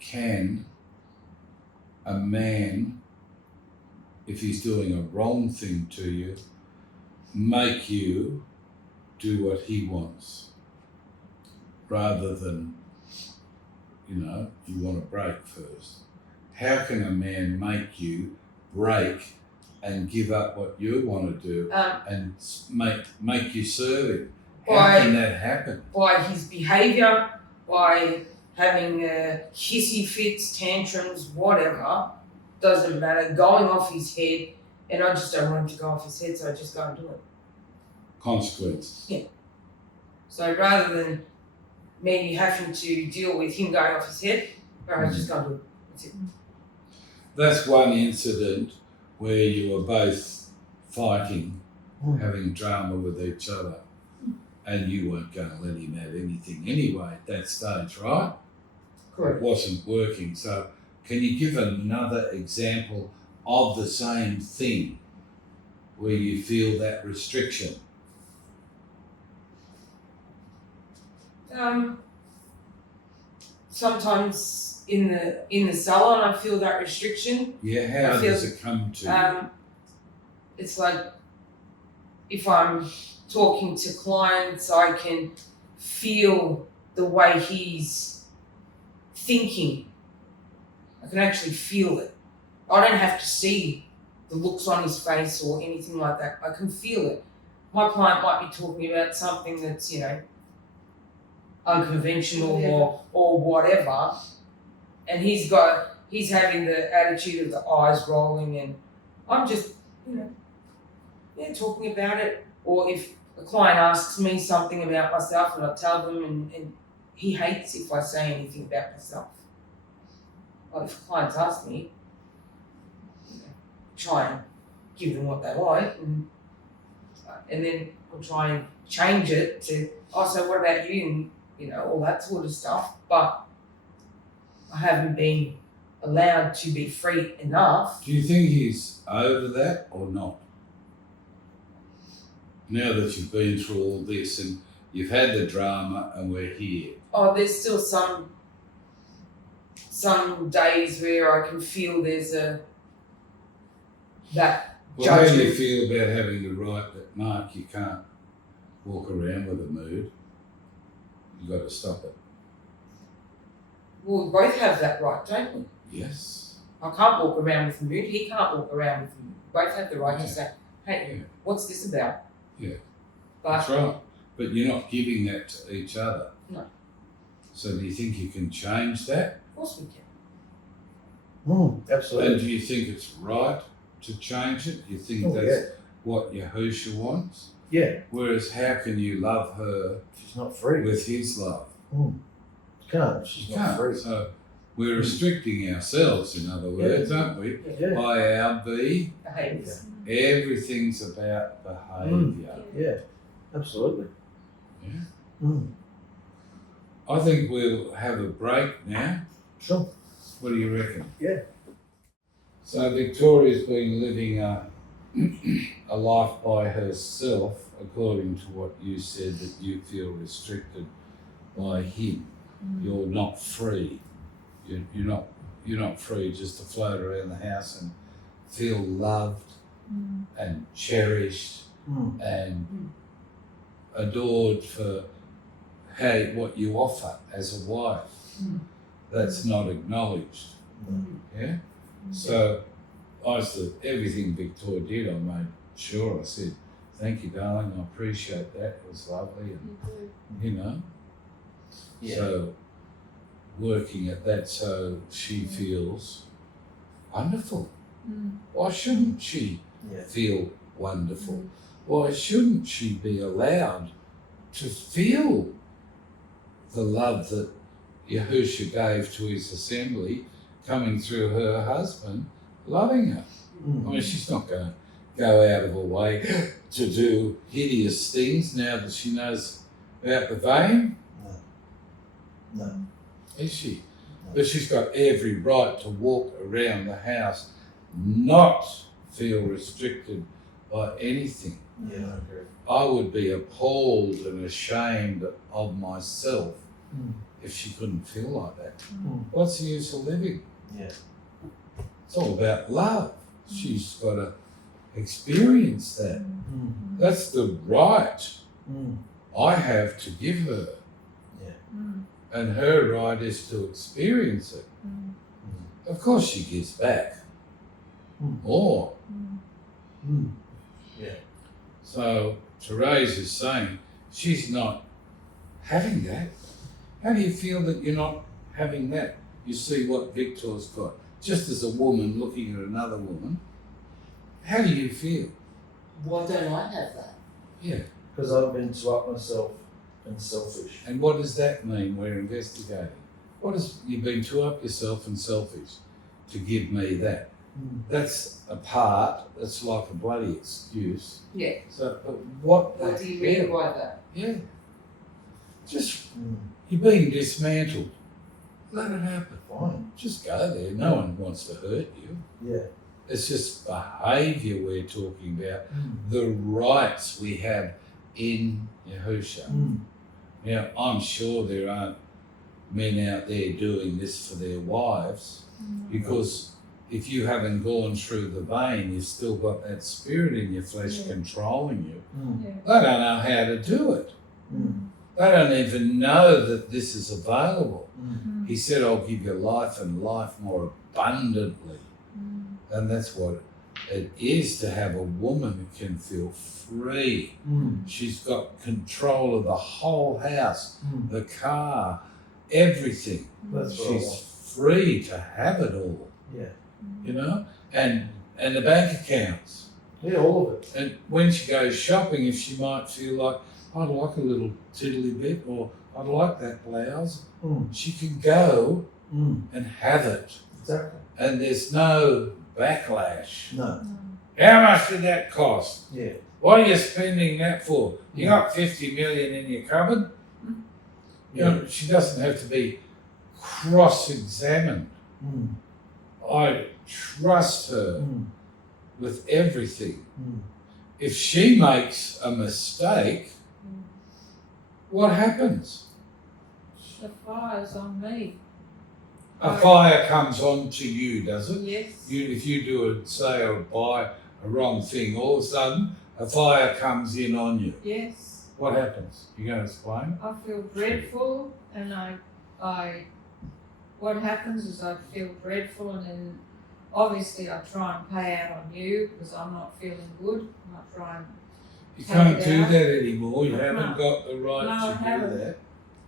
can a man, if he's doing a wrong thing to you, make you do what he wants rather than, you want to break first? How can a man make you break and give up what you want to do and make you serve him? How can that happen? By his behaviour, by having hissy fits, tantrums, whatever, doesn't matter, going off his head, and I just don't want him to go off his head, so I just go and do it. Consequences. Yeah. So rather than maybe having to deal with him going off his head, I just go and do it. That's it. That's one incident where you were both fighting, having drama with each other, and you weren't going to let him have anything anyway at that stage, right? Correct. It wasn't working. So can you give another example of the same thing where you feel that restriction? Sometimes in the salon I feel that restriction. Yeah, how does it come to you? It's like if I'm talking to clients, I can feel the way he's thinking. I can actually feel it. I don't have to see the looks on his face or anything like that. I can feel it. My client might be talking about something that's, unconventional or whatever, and he's having the attitude of the eyes rolling, and I'm just, talking about it. Or if a client asks me something about myself and I tell them, and he hates if I say anything about myself. But if clients ask me, try and give them what they want, and then I'll try and change it to, so what about you, and all that sort of stuff. But I haven't been allowed to be free enough. Do you think he's over that or not? Now that you've been through all this and you've had the drama and we're here. Oh, there's still some days where I can feel there's that Well, how do you judgment. feel about having the right that, Mark, you can't walk around with a mood? You've got to stop it. Well, we both have that right, don't we? Yes. I can't walk around with a mood. He can't walk around with a mood. We both have the right to say, hey, Yeah. what's this about? Yeah. But That's right. But you're not giving that to each other. No. So do you think you can change that? of course we can. Absolutely. And do you think it's right to change it? Do you think Oh, that's what Yahusha wants? Yeah. Whereas how can you love her She's not free. with his love? Can't. She's You not can't. free. So we're restricting ourselves, in other words, aren't we? Yeah. By our Behaviours. everything's about behaviour. Yeah. Absolutely. Yeah. I think we'll have a break now. Sure. What do you reckon? Yeah. So Victoria's been living a life by herself, according to what you said, that you feel restricted by him. You're not free. You're not free just to float around the house and feel loved and cherished and adored for what you offer as a wife. That's not acknowledged. Yeah? So I said, everything Victoria did, I made sure I said, thank you, darling, I appreciate that. It was lovely, and you know. Yeah. So working at that so she feels wonderful. Why shouldn't she Yeah. feel wonderful? Why shouldn't she be allowed to feel the love that Yahusha gave to his assembly coming through her husband, loving her? I mean, she's not going to go out of her way to do hideous things now that she knows about the vein, No. is she? But she's got every right to walk around the house, not feel restricted by anything. Yeah, I agree. I would be appalled and ashamed of myself if she couldn't feel like that. What's the use of living? Yeah. It's all about love. She's got to experience that. That's the right I have to give her. And her right is to experience it. Of course she gives back more. Yeah. So Therese is saying she's not having that. How do you feel that you're not having that? You see what Victor's got. Just as a woman looking at another woman, how do you feel? Why don't I have that? Yeah. Because I've been to up myself and selfish. And what does that mean? We're investigating. What does you've been too up yourself and selfish to give me that? That's a part. That's like a bloody excuse. Yeah. So, but what What do you mean by that? Yeah. Just you're being dismantled. Let it happen. Fine. Just go there. No one wants to hurt you. Yeah. It's just behaviour we're talking about. The rights we have in Yahusha. Now, I'm sure there aren't men out there doing this for their wives, because if you haven't gone through the vein, you've still got that spirit in your flesh controlling you. They don't know how to do it. They don't even know that this is available. He said, I'll give you life and life more abundantly. And that's what it is to have a woman who can feel free. She's got control of the whole house, the car, everything. That's what I She's want. free to have it all, Yeah. you know, and the bank accounts. Yeah, all of it. And when she goes shopping, if she might feel like, I'd like a little tiddly bit, or I'd like that blouse, she can go and have it. Exactly. And there's no backlash. No. How much did that cost? Yeah. What are you spending that for? You got 50 million in your cupboard? You know, she doesn't have to be cross-examined. I trust her with everything. If she makes a mistake, what happens? The fire's on me. A fire comes on to you, does it? Yes. If you do or buy a wrong thing, all of a sudden a fire comes in on you. Yes. What happens? You going to explain? I feel dreadful, and I what happens is I feel dreadful, and then obviously I try and pay out on you because I'm not feeling good. I try and You take can't it do out. that anymore. You No. haven't got the right No, I to do haven't. that.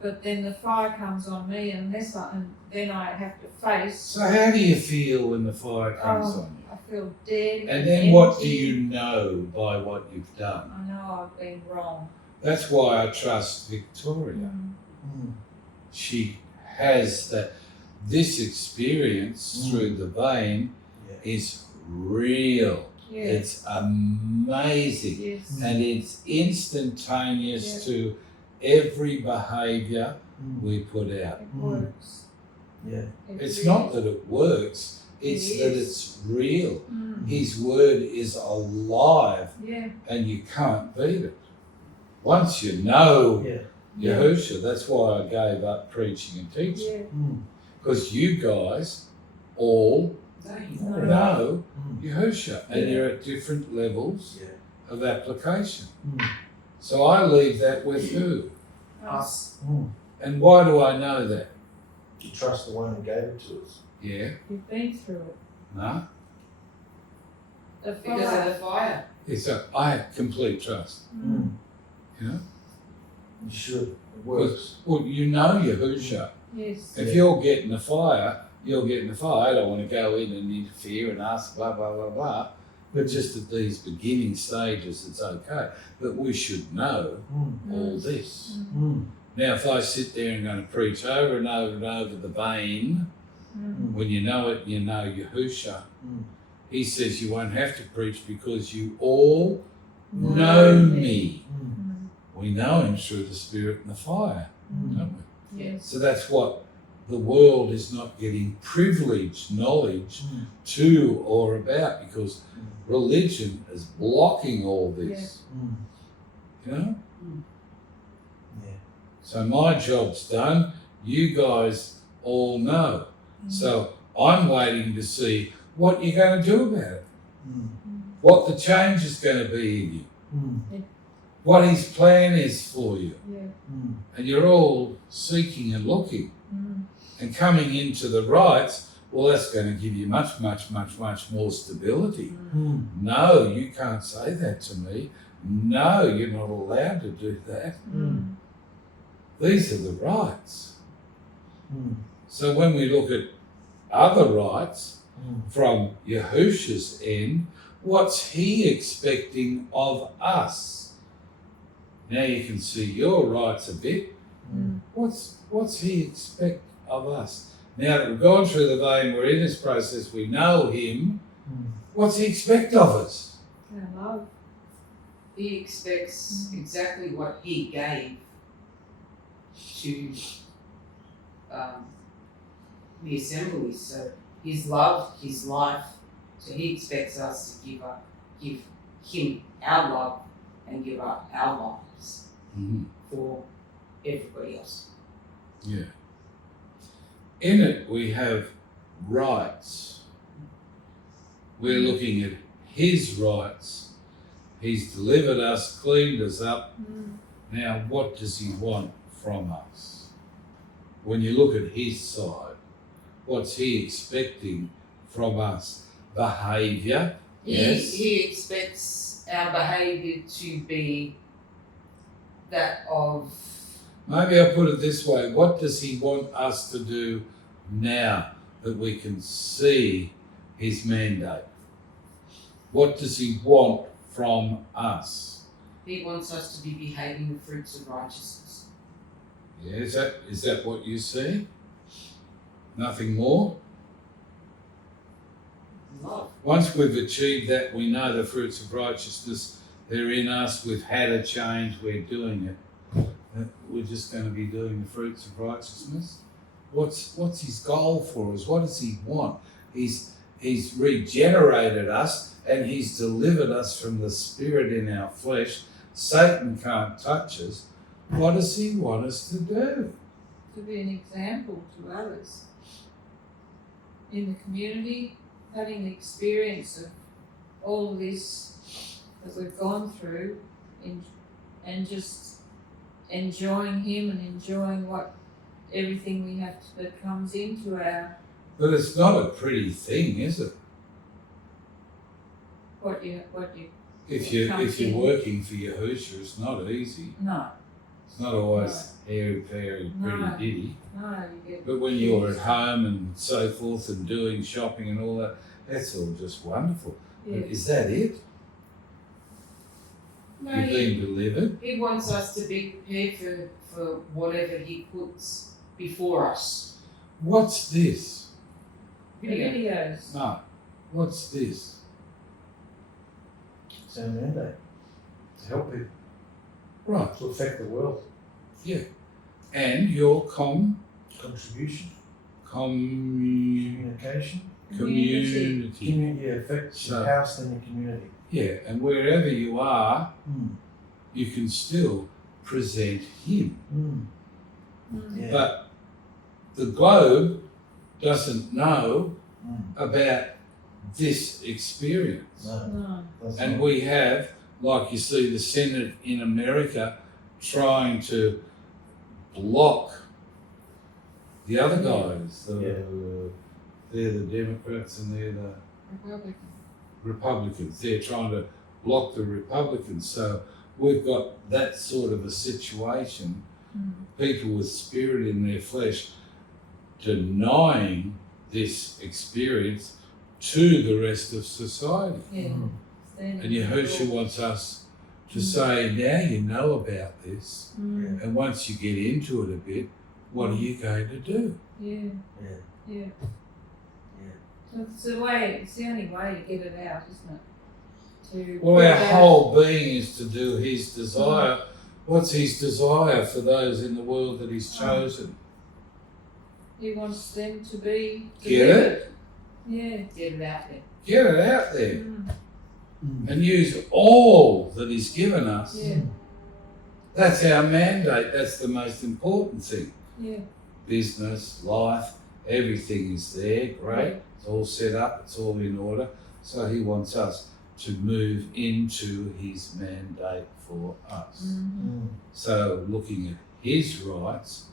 But then the fire comes on me, and then I have to face. So how do you feel when the fire comes Oh, on you? I feel dead. And then what do empty. you know by what you've done? I know I've been wrong. That's why I trust Victoria. Mm. She has that. This experience through the vein is real. Yeah. It's amazing. Yes. And it's instantaneous to every behaviour we put out. It works. Yeah. It's not that it works, it's It that is. it's real. Mm. His word is alive Yeah. and you can't beat it. Once you know Yeah. Yahusha, that's why I gave up preaching and teaching. Yeah. Mm. Because you guys all No. know Mm. Yahusha and Yeah. you're at different levels Yeah. of application. Mm. So I leave that with who? Us. Mm. And why do I know that? You trust the one who gave it to us. Yeah? You've been through it. No? The Because fire. of the fire. Yeah, so I have complete trust. Mm. You know? You should. It works. Well, you know Yahusha. Yes. If you're getting the fire, you're getting the fire. I don't want to go in and interfere and ask blah, blah, blah, blah. But just at these beginning stages, it's okay. But we should know Mm. all this. Mm. Now, if I sit there and going to preach over and over and over the vein, Mm. when you know it, you know Yahusha. Mm. He says you won't have to preach because you all know me. Mm. Mm. We know him through the Spirit and the fire, Mm. don't we? Yes. So that's what the world is not getting privileged knowledge Mm. to or about, because religion is blocking all this. Mm. You know? Yeah. So my job's done. You guys all know. Mm. So I'm waiting to see what you're going to do about it, Mm. what the change is going to be in you, Mm. what his plan is for you. Yeah. Mm. And you're all seeking and looking Mm. and coming into the rights. Well, that's going to give you much, much, much, much more stability. Mm. No, you can't say that to me. No, you're not allowed to do that. Mm. These are the rights. Mm. So when we look at other rights Mm. from Yahusha's end, what's he expecting of us? Now you can see your rights a bit. Mm. What's he expect of us? Now that we've gone through the vein, we're in this process, we know him, Mm. what's he expect of us? I love. He expects exactly what he gave to the assembly. So his love, his life. So he expects us to give him our love and give up our lives Mm-hmm. for everybody else. Yeah. In it, we have rights. We're looking at his rights. He's delivered us, cleaned us up. Mm. Now, what does he want from us? When you look at his side, what's he expecting from us? Behaviour, yes. He expects our behaviour to be that of Maybe I'll put it this way. What does he want us to do now that we can see his mandate? What does he want from us? he wants us to be behaving the fruits of righteousness. Yeah, is that what you see? Nothing more? Love. Once we've achieved that, we know the fruits of righteousness, they're in us, we've had a change, we're doing it. We're just going to be doing the fruits of righteousness. What's his goal for us? What does he want? He's regenerated us and he's delivered us from the spirit in our flesh. Satan can't touch us. What does he want us to do? To be an example to others in the community, having the experience of all this that we've gone through, and just enjoying him and enjoying what everything we have to, that comes into our But it's not a pretty thing, is it? what you If you're comes in. working for Yahusha, it's not easy. No, It's not always airy fairy, pretty No. ditty. no, you get. But when you're at home and so forth and doing shopping and all that, that's all just wonderful. Yeah. But is that it? No, You're being delivered? He wants us to be prepared for whatever he puts before us. What's this? Videos. No. What's this? It's our mandate to help people, Right. to affect the world. Yeah. And your Contribution, community. community affects your house and your community. Yeah, and wherever you are, you can still present him. Yeah. But the globe doesn't know about this experience. No, that's And not. we have, like you see, the Senate in America trying to block the other guys. They're the Democrats and they're the Republicans. They're trying to block the Republicans. So we've got that sort of a situation. People with spirit in their flesh denying this experience to the rest of society. Yeah. And Yahushua wants us to say, now you know about this, and once you get into it a bit, what are you going to do? Yeah. Yeah. It's the way. It's the only way to get it out, isn't it? To Well, put our it out. whole being is to do His desire. What's His desire for those in the world that He's chosen? He wants them to be Get it? Yeah. Get it out there. Get it out there and use all that He's given us. Yeah. That's our mandate. That's the most important thing. Yeah. Business, life, everything is there. Great. It's all set up. It's all in order. So He wants us to move into His mandate for us. So looking at His rights,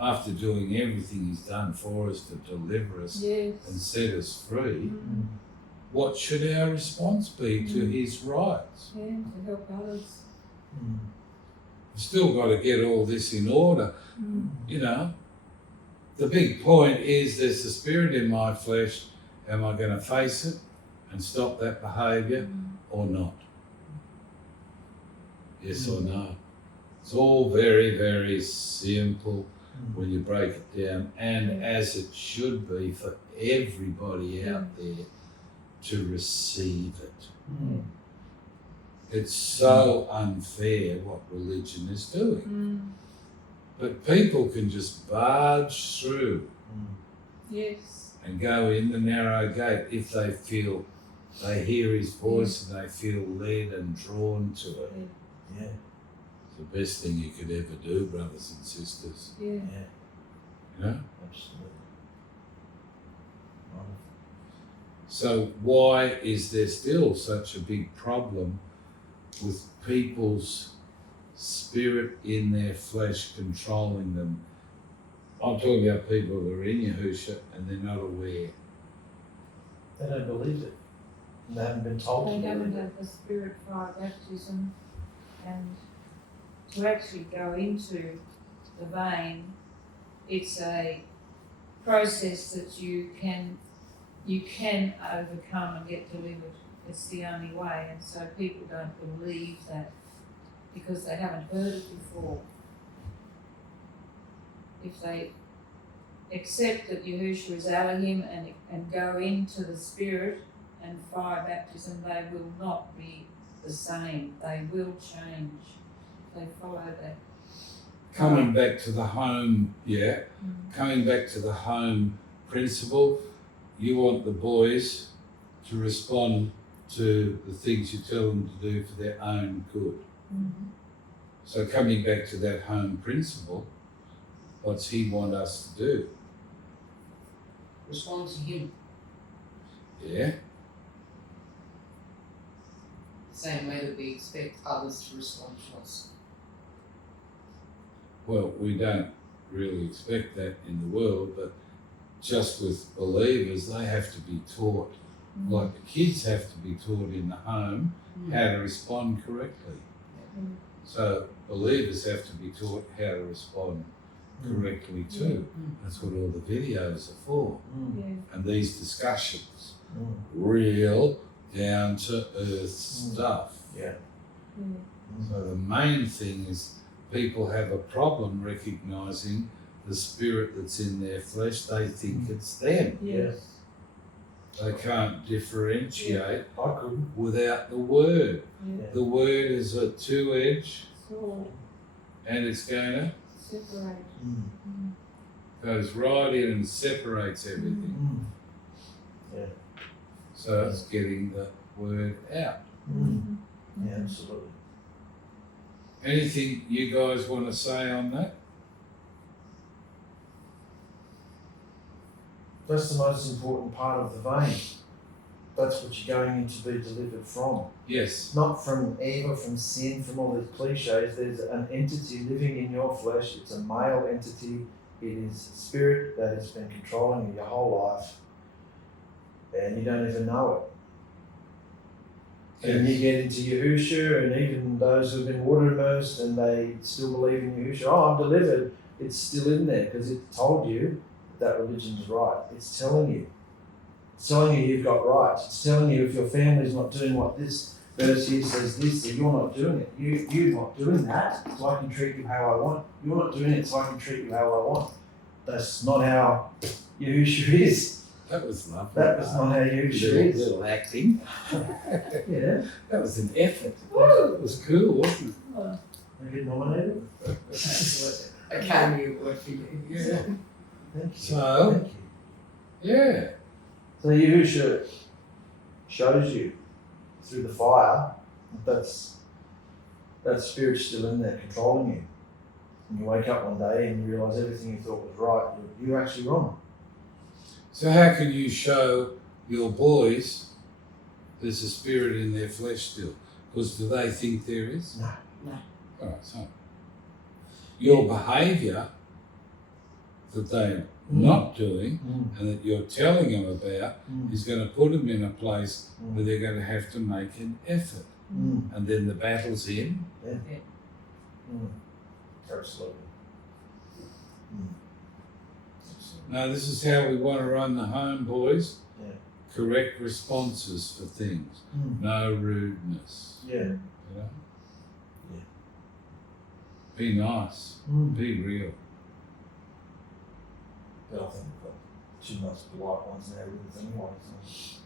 after doing everything He's done for us to deliver us Yes. and set us free, what should our response be to His rights? Yeah. To help others. We've still got to get all this in order. You know, the big point is there's the spirit in my flesh. Am I going to face it and stop that behaviour or not? Yes or no? It's all very, very simple when you break it down, and as it should be for everybody out there to receive it. It's so unfair what religion is doing. But people can just barge through Yes. and go in the narrow gate if they feel, they hear His voice and they feel led and drawn to it. Yeah. It's the best thing you could ever do, brothers and sisters. Yeah. You know? Absolutely. So why is there still such a big problem with people's spirit in their flesh controlling them? I'm talking about people who are in Yahusha and they're not aware. They don't believe it. And they haven't been told They to haven't believe it. had the spirit fire baptism, and to actually go into the vein, it's a process that you can overcome and get delivered. It's the only way, and so people don't believe that because they haven't heard it before. If they accept that Yahushua is Alahim and go into the spirit and fire baptism, they will not be the same. They will change. They follow that. Coming back to the home, coming back to the home principle, you want the boys to respond to the things you tell them to do for their own good. So coming back to that home principle, what's He want us to do? Respond to Him Yeah? the same way that we expect others to respond to us. Well, we don't really expect that in the world, but just with believers, they have to be taught, like the kids have to be taught in the home how to respond correctly. So believers have to be taught how to respond correctly too. That's what all the videos are for. And these discussions, real down to earth stuff. Yeah. So the main thing is people have a problem recognizing the spirit that's in their flesh. They think it's them. Yes. They can't differentiate I couldn't. without the word. Yeah. The word is a two-edged, So and it's going to separate. goes right in and separates everything. Yeah. So it's getting the word out. Yeah, absolutely. Anything you guys want to say on that? That's the most important part of the vein. That's what you're going in to be delivered from. Yes. Not from evil, from sin, from all these cliches. There's an entity living in your flesh. It's a male entity. It is a spirit that has been controlling you your whole life. And you don't even know it. And you get into Yahusha, and even those who've been water immersed and they still believe in Yahusha, oh, I'm delivered. It's still in there because it told you that religion's right. It's telling you. It's telling you you've got rights. It's telling you if your family's not doing what this verse here says this, then you're not doing it. You're not doing that, so I can treat you how I want. You're not doing it, so I can treat you how I want. That's not how Yahusha is. That was lovely. That was not how Yahusha is. Little acting. Yeah. That was an effort. It was cool, wasn't it? They get nominated? Academy Award for you. Yeah. Thank you. So, Thank you. yeah. So Yahusha shows you through the fire that spirit's still in there controlling you. And you wake up one day and you realise everything you thought was right, you're actually wrong. So how can you show your boys there's a spirit in their flesh still? Because do they think there is? No. All right, so your behaviour that they're not doing and that you're telling them about is going to put them in a place where they're going to have to make an effort. And then the battle's in. Yeah. Absolutely. Now, this is how we want to run the home, boys. Yeah. Correct responses for things. No rudeness. Yeah. You know? Yeah. Be nice. Be real. But I think we've got too much polite ones now with us anyway. So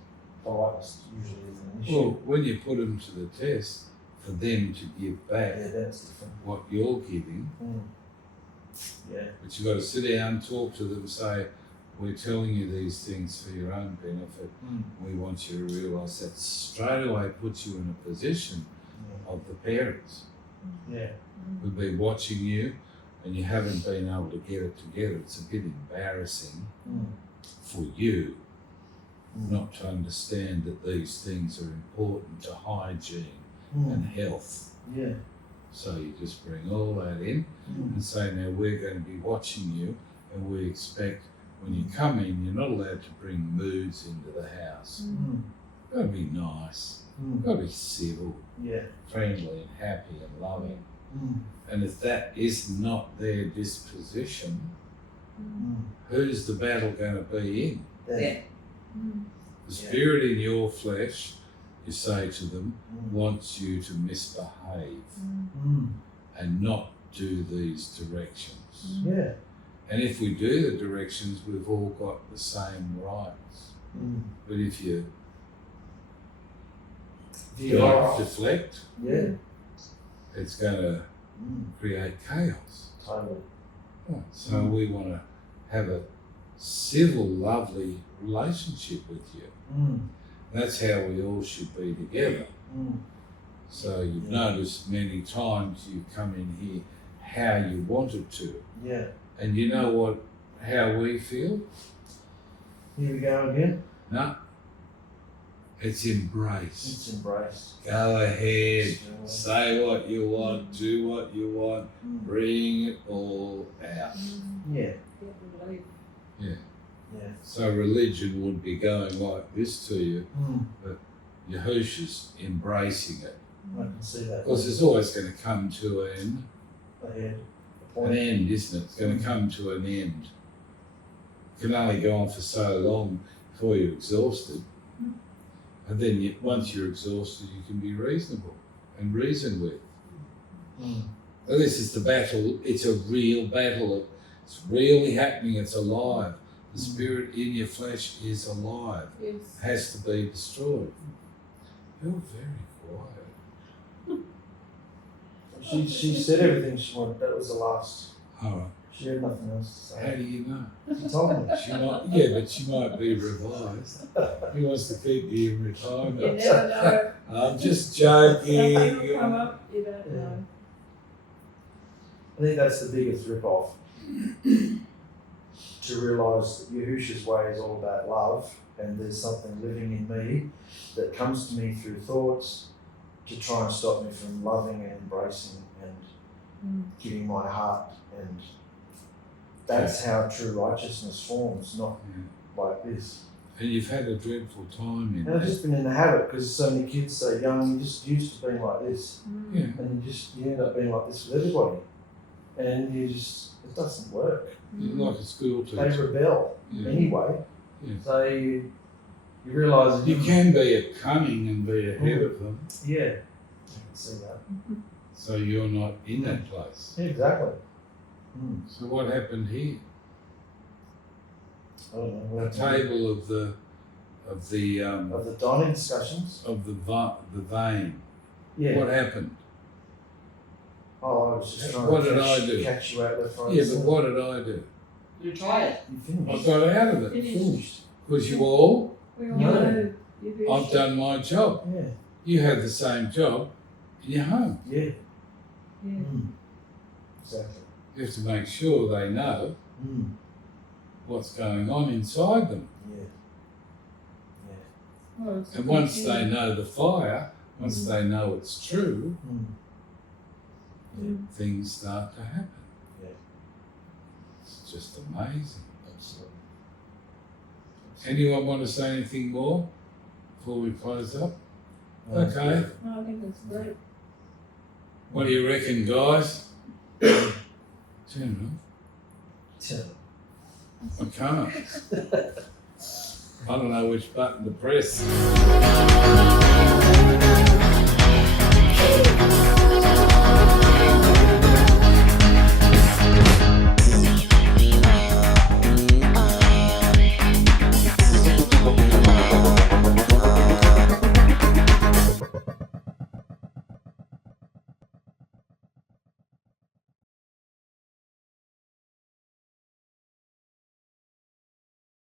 politeness usually isn't an issue. Well, when you put them to the test, for them to give back Yeah, that's different. what you're giving, Yeah. but you've got to sit down, talk to them, say, we're telling you these things for your own benefit. We want you to realise that straight away puts you in a position of the parents. Yeah. We've been watching you and you haven't been able to get it together. It's a bit embarrassing for you not to understand that these things are important to hygiene and health. Yeah. So you just bring all that in and say, now we're going to be watching you, and we expect when you come in, you're not allowed to bring moods into the house. You've got to be nice, you've got to be civil, Yeah. friendly and happy and loving. And if that is not their disposition, who's the battle going to be in? Yeah. The spirit in your flesh, you say to them, wants you to misbehave and not do these directions. Yeah. And if we do the directions, we've all got the same rights. But if you deflect, Yeah. it's going to create chaos. Totally. Right. So we want to have a civil, lovely relationship with you. That's how we all should be together. So you've noticed many times you've come in here how you wanted to. Yeah. And you know what? How we feel? Here we go again. No. It's embrace. It's embraced. Go ahead. Say what you want. Do what you want. Bring it all out. Yeah. Get relief. Yeah. So religion would be going like this to you, but Yahusha's embracing it. I can see that. Because it's always going to come to an end, isn't it? It's going to come to an end. It can only go on for so long before you're exhausted. And then once you're exhausted, you can be reasonable and reason with. So this is the battle. It's a real battle. It's really happening. It's alive. The spirit in your flesh is alive. Yes. Has to be destroyed. You're very quiet. She said everything she wanted. That was the last. All right. She had nothing else to How say. do you know? She told me. She might, yeah, but she might be revised. He wants to keep you in You retirement. never know. I'm just Something will come joking. up, you don't know. I think that's the biggest rip-off. To realise that Yahusha's way is all about love, and there's something living in me that comes to me through thoughts to try and stop me from loving and embracing and giving my heart, and that's how true righteousness forms, not like this. And you've had a dreadful time in And I've that. just been in the habit because so many kids so young, you're just used to being like this, Yeah. and you end up being like this with everybody, and it doesn't work. You're like a school They teacher. rebel Yeah. anyway. Yeah. So you realise You can be a cunning and be ahead of them, Yeah, I can see that. so you're not in that place. Yeah, exactly. So what happened here? I don't know. A table of the Of the dining discussions. the vein. Yeah. What happened? Oh, I was just trying What to did catch, I do? catch you out left, right, Yeah, and but centre. what did I do? You tried. You I finished. got out of it. Finished. Because you all, We all No. know you I've done my job. Yeah. You have the same job in your home. Yeah. Yeah. Exactly. You have to make sure they know what's going on inside them. Yeah. Well, it's And once yeah. they know the fire, once they know it's true, Mm. things start to happen. Yeah. It's just amazing. Absolutely. Anyone want to say anything more before we close up? No, it's Okay. good. No, I think that's great. What do you reckon, guys? Turn Yeah. it off. I can't. I don't know which button to press.